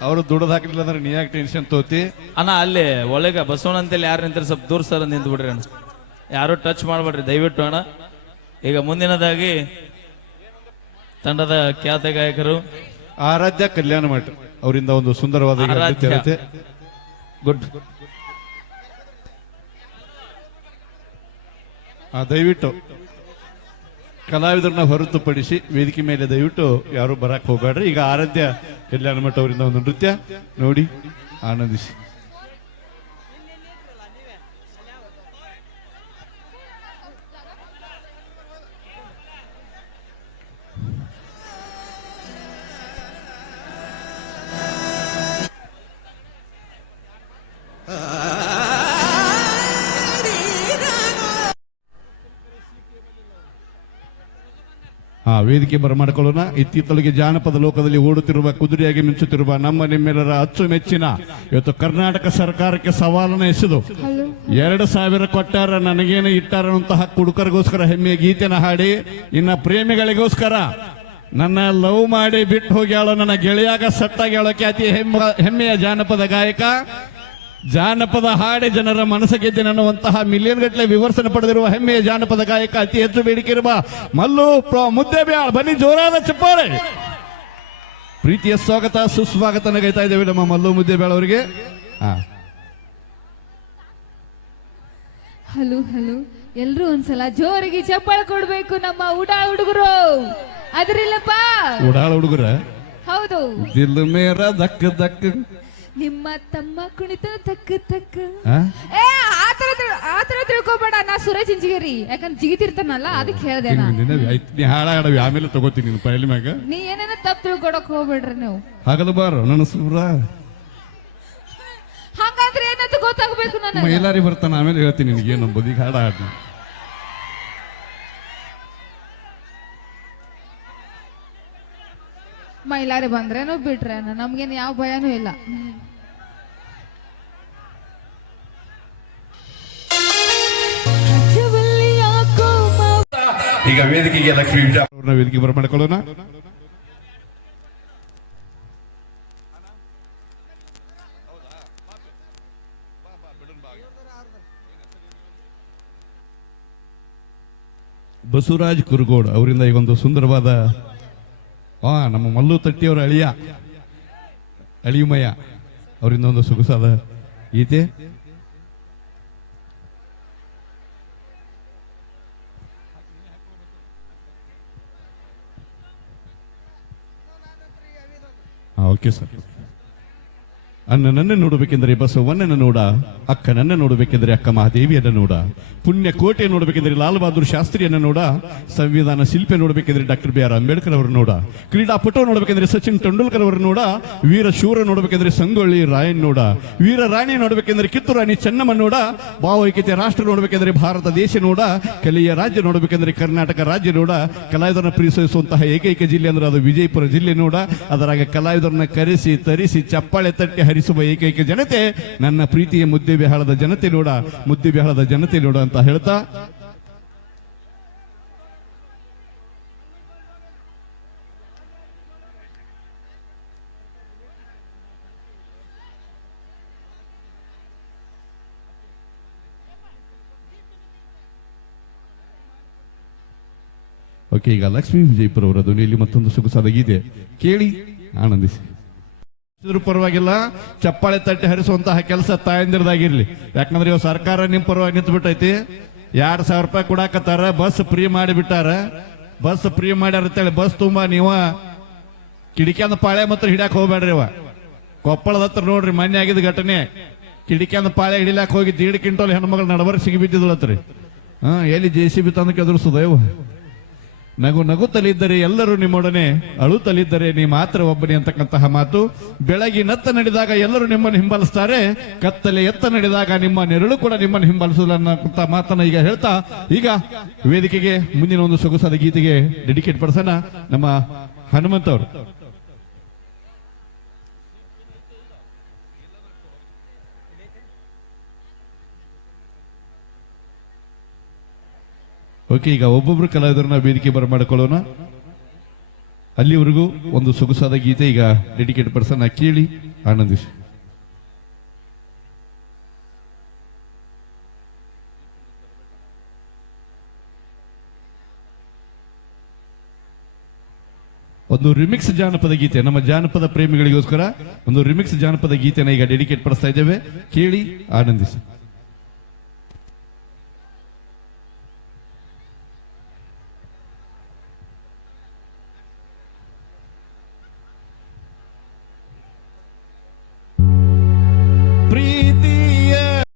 ಅವರು ದುಡ್ದು ಹಾಕಲಿಲ್ಲ ಅಂದ್ರೆ ನೀ ಯಾಕೆ ಟೆನ್ಷನ್ ತೋತಿ. ಅಣ್ಣ ಅಲ್ಲಿ ಒಳಗ ಬಸವಣ್ಣ ಅಂತೇಳಿ ಯಾರು ನಿಂತಾರೆ ಸ್ವಲ್ಪ ದೂರ ಸರ್ ನಿಂತು ಬಿಡ್ರಿ ಅಣ್ಣ, ಯಾರು ಟಚ್ ಮಾಡಬೇಡ್ರಿ ದಯವಿಟ್ಟು ಅಣ್ಣ. ಈಗ ಮುಂದಿನದಾಗಿ ತಂಡದ ಖ್ಯಾತ ಗಾಯಕರು ಆರಾಧ್ಯ ಕಲ್ಯಾಣ ಮಠ ಅವರಿಂದ ಒಂದು ಸುಂದರವಾದ ಈ ನೃತ್ಯ ಇರುತ್ತೆ. ಗುಡ್. ದಯವಿಟ್ಟು ಕಲಾವಿದರನ್ನ ಹೊರತುಪಡಿಸಿ ವೇದಿಕೆ ಮೇಲೆ ದಯವಿಟ್ಟು ಯಾರು ಬರಕ್ ಹೋಗ್ಬೇಡ್ರಿ. ಈಗ ಆರಾಧ್ಯ ಕಲ್ಯಾಣ ಮಠ ಅವರಿಂದ ಒಂದು ನೃತ್ಯ ನೋಡಿ ಆನಂದಿಸಿ. ವೇದಿಕೆ ಬರಮಾಡಿಕೊಳ್ಳೋಣ. ಇತ್ತೀಚೆಗೆ ಜಾನಪದ ಲೋಕದಲ್ಲಿ ಓಡುತ್ತಿರುವ ಕುದುರೆಯಾಗಿ ಮಿಂಚುತ್ತಿರುವ ನಮ್ಮ ನಿಮ್ಮೆಲ್ಲರ ಅಚ್ಚುಮೆಚ್ಚಿನ ಇವತ್ತು ಕರ್ನಾಟಕ ಸರ್ಕಾರಕ್ಕೆ ಸವಾಲನ್ನು ಎಸೆದು 2,000 ಕೊಟ್ಟಾರ ನನಗೇನು ಇಟ್ಟಾರಂತಹ ಕುಡುಕರಿಗೋಸ್ಕರ ಹೆಮ್ಮೆಯ ಗೀತೆನ ಹಾಡಿ, ಇನ್ನ ಪ್ರೇಮಿಗಳಿಗೋಸ್ಕರ ನನ್ನ ಲವ್ ಮಾಡಿ ಬಿಟ್ಟು ಹೋಗ್ಯಾಳೋ ನನ್ನ ಗೆಳೆಯಾಗ ಸಟ್ಟಾಗ್ಯಾಳೋ ಖ್ಯಾತಿ ಹೆಮ್ಮೆಯ ಜಾನಪದ ಗಾಯಕ, ಜಾನಪದ ಹಾಡಿ ಜನರ ಮನಸ್ಸು ಗೆದ್ದೆ ಅನ್ನುವಂತಹ ಮಿಲಿಯನ್ ಗಟ್ಟಲೆ ವಿವರ್ಸನೆ ಪಡೆದಿರುವ ಹೆಮ್ಮೆಯ ಜಾನಪದ ಗಾಯಕ, ಅತಿ ಹೆಚ್ಚು ಬೇಡಿಕೆ ಇರುವ ಮಲ್ಲು ಮುದ್ದೇಬ್ಯಾಳ್. ಬನ್ನಿ ಜೋರಾದ ಚಪ್ಪಾಳೆ. ಪ್ರೀತಿಯ ಸ್ವಾಗತ ಸುಸ್ವಾಗತ ನಗೈತಾ ಇದ್ದೇವೆ ನಮ್ಮ ಮಲ್ಲು ಮುದ್ದೇಬ್ಯಾಳ್ ಅವರಿಗೆ. ಹಲೋ ಹಲೋ, ಎಲ್ರು ಒಂದ್ಸಲ ಜೋರಿಗೆ ಚಪ್ಪಾಳೆ ಕೊಡ್ಬೇಕು ನಮ್ಮ ಉಡಾಳ ಹುಡುಗರು. ಅದ್ರಿಲ್ಲಪ್ಪ ಉಡಾಳ ಹುಡುಗರ ಹೌದು. ದಿಲ್ ಮೇರ ದಕ್ ದಕ್, ನಿಮ್ಮ ತಮ್ಮ ಕುಣಿತ ತಕ್ಕ ತಕ್ಕ. ಆತರ ತಿಳ್ಕೊಬೇಡ, ನಾ ಸುರೇಶ್ ಇಂಜಿಗೇರಿ, ಯಾಕಂದ್ರೆ ಜಿಗಿತಿರ್ತಾನಲ್ಲ ಅದಕ್ಕೆ ಹೇಳ್ದೆ. ನೀ ಹಾಡಾಡವಿ ಆಮೇಲೆ ತಗೋತೀನಿ ನೀನು ಪೈಲಿ ಮ್ಯಾಗ. ನೀ ಏನೇನ ತಪ್ಪು ತಿಳ್ಕೊಡಕ್ ಹೋಗ್ಬೇಡ್ರಿ ನೀವು. ಹಾಗಲ್ಲ ಬಾರ ನನ್ನ ಸೂರ ಹಂಗಂದ್ರೆ ಏನಂತ ಗೊತ್ತಾಗ್ಬೇಕು ನನಗೆ. ಮೈಲಾರಿ ಬರ್ತಾನ ಆಮೇಲೆ ಹೇಳ್ತೀನಿ ನಿನಗೆ ಏನು ಬದಿಗೆ ಹಾಡ ಹಾಡಿ. ಮೈಲಾರಿ ಬಂದ್ರೇನು ಬಿಟ್ರೇನು ನಮ್ಗೇನು ಯಾವ ಭಯನೂ ಇಲ್ಲ. ಈಗ ವೇದಿಕೆಗೆ ಲಕ್ಷ್ಮೀ ವಿಜಯ ಅವ್ರನ್ನ ವೇದಿಕೆ ಬರಮಾಡಿಕೊಳ್ಳೋಣ. ಬಸವರಾಜ್ ಕುರುಗೋಡ್ ಅವರಿಂದ ಈಗ ಒಂದು ಸುಂದರವಾದ ನಮ್ಮ ಮಲ್ಲು ತಟ್ಟಿಯವರ ಅಳಿಯುಮಯ್ಯ ಅವರಿಂದ ಒಂದು ಸೊಗಸಾದ ಗೀತೆ. Okay sir. ಅನ್ನ ನನ್ನ ನೋಡಬೇಕೆಂದರೆ ಬಸವಣ್ಣನ ನೋಡ, ಅಕ್ಕ ನನ್ನ ನೋಡಬೇಕೆಂದರೆ ಅಕ್ಕ ಮಹಾದೇವಿಯನ್ನ ನೋಡ, ಪುಣ್ಯ ಕೋಟೆ ನೋಡಬೇಕೆಂದರೆ ಲಾಲ್ ಬಹದ್ದೂರ್ ಶಾಸ್ತ್ರಿಯನ್ನ ನೋಡ, ಸಂವಿಧಾನ ಶಿಲ್ಪಿ ನೋಡಬೇಕೆಂದರೆ ಡಾಕ್ಟರ್ BR ಅಂಬೇಡ್ಕರ್ ಅವರು ನೋಡ, ಕ್ರೀಡಾಪಟು ನೋಡಬೇಕೆಂದರೆ ಸಚಿನ್ ತೆಂಡೂಲ್ಕರ್ ಅವರು ನೋಡ, ವೀರ ಶೂರ ನೋಡಬೇಕೆಂದರೆ ಸಂಗೊಳ್ಳಿ ರಾಯನ್ ನೋಡ, ವೀರ ರಾಣಿ ನೋಡಬೇಕೆಂದರೆ ಕಿತ್ತೂರು ರಾಣಿ ಚೆನ್ನಮ್ಮ ನೋಡ, ಭಾವೈಕ್ಯತೆ ರಾಷ್ಟ್ರ ನೋಡಬೇಕೆಂದರೆ ಭಾರತ ದೇಶ ನೋಡ, ಕಲೆಯ ರಾಜ್ಯ ನೋಡಬೇಕೆಂದರೆ ಕರ್ನಾಟಕ ರಾಜ್ಯ ನೋಡ, ಕಲಾವಿದರನ್ನ ಪ್ರೀತಿಸುವಂತಹ ಏಕೈಕ ಜಿಲ್ಲೆ ಅಂದ್ರೆ ಅದು ವಿಜಯಪುರ ಜಿಲ್ಲೆ ನೋಡ. ಅದರಾಗ ಕಲಾವಿದರನ್ನ ಕರೆಸಿ ತರಿಸಿ ಚಪ್ಪಾಳೆ ತಟ್ಟಿ ಹರಿಸುವ ಏಕೈಕ ಜನತೆ ನನ್ನ ಪ್ರೀತಿಯ ಮುದ್ದೇಬಿಹಾಳದ ಜನತೆ ನೋಡ, ಮುದ್ದೇಬಿಹಾಳದ ಜನತೆ ನೋಡ ಅಂತ ಹೇಳ್ತಾ ಓಕೆ. ಈಗ ಲಕ್ಷ್ಮೀ ವಿಜಯಪುರ ಅವರ ಧ್ವನಿಯಲ್ಲಿ ಮತ್ತೊಂದು ಸೊಗಸಾದ ಗೀತೆ ಕೇಳಿ ಆನಂದಿಸಿ. ಪರವಾಗಿಲ್ಲ, ಚಪ್ಪಾಳೆ ತಟ್ಟಿ ಹರಿಸುವಂತಹ ಕೆಲಸ ತಾಯಂದಿರದಾಗಿರ್ಲಿ. ಯಾಕಂದ್ರೆ ಇವ್ ಸರ್ಕಾರ ನಿಮ್ ಪರವಾಗಿ ನಿಂತು ಬಿಟ್ಟೈತಿ. 2,000 ರೂಪಾಯಿ ಕೊಡಾಕತ್ತಾರ, ಬಸ್ ಫ್ರೀ ಮಾಡಿಬಿಟ್ಟಾರ. ಬಸ್ ಫ್ರೀ ಮಾಡ್ಯಾರ ಅಂತೇಳಿ ಬಸ್ ತುಂಬಾ ನೀವ ಕಿಡಿಕ್ಯಾಂದ ಪಾಳೆ ಮಾತ್ರ ಹಿಡ್ಯಾಕ್ ಹೋಗ್ಬೇಡ್ರಿ. ಕೊಪ್ಪಳದ ಹತ್ರ ನೋಡ್ರಿ ಮೊನ್ನೆ ಆಗಿದ ಘಟನೆ. ಕಿಡಿಕ್ಯಾಂದ ಪಾಳೆ ಹಿಡಿಲಾಕ್ ಹೋಗಿ 1.5 ಕ್ವಿಂಟಲ್ ಹೆಣ್ಮಗಳು ನಡಬರ್ ಸಿಗಿ ಬಿದ್ದಿದ್ಲತ್ರಿ. ಎಲ್ಲಿ JCB ತಂದು ಕೆದರ್ಸುದ ಇವ. ನಗುತ್ತಲಿದ್ದರೆ ಎಲ್ಲರೂ ನಿಮ್ಮೊಡನೆ, ಅಳುತ್ತಲಿದ್ದರೆ ನೀ ಮಾತ್ರ ಒಬ್ಬನೇ ಅಂತಕ್ಕಂತಹ ಮಾತು. ಬೆಳಗಿನತ್ತ ನಡೆದಾಗ ಎಲ್ಲರೂ ನಿಮ್ಮನ್ನು ಹಿಂಬಾಲಿಸ್ತಾರೆ, ಕತ್ತಲೆ ಎತ್ತ ನಡೆದಾಗ ನಿಮ್ಮ ನೆರಳು ಕೂಡ ನಿಮ್ಮನ್ನು ಹಿಂಬಾಲಿಸಲ್ಲ ಅನ್ನೋ ಮಾತನ್ನ ಈಗ ಹೇಳ್ತಾ, ಈಗ ವೇದಿಕೆಗೆ ಮುಂದಿನ ಒಂದು ಸೊಗಸಾದ ಗೀತೆಗೆ ಡೆಡಿಕೇಟ್ ಪಡಿಸೋಣ ನಮ್ಮ ಹನುಮಂತ ಅವರು. ಓಕೆ. ಈಗ ಒಬ್ಬೊಬ್ರು ಕಲಾವಿದರನ್ನ ವೇದಿಕೆ ಬರಮಾಡಿಕೊಳ್ಳೋಣ. ಅಲ್ಲಿವರೆಗೂ ಒಂದು ಸೊಗಸಾದ ಗೀತೆ ಈಗ ಡೆಡಿಕೇಟ್ ಪರ್ಸನ್ ಕೇಳಿ ಆನಂದಿಸಿ. ಒಂದು ರಿಮಿಕ್ಸ್ ಜಾನಪದ ಗೀತೆ ನಮ್ಮ ಜಾನಪದ ಪ್ರೇಮಿಗಳಿಗೋಸ್ಕರ ಒಂದು ರಿಮಿಕ್ಸ್ ಜಾನಪದ ಗೀತೆನ ಈಗ ಡೆಡಿಕೇಟ್ ಪಡಿಸ್ತಾ ಇದ್ದೇವೆ, ಕೇಳಿ ಆನಂದಿಸಿ. ಪ್ರೀತಿ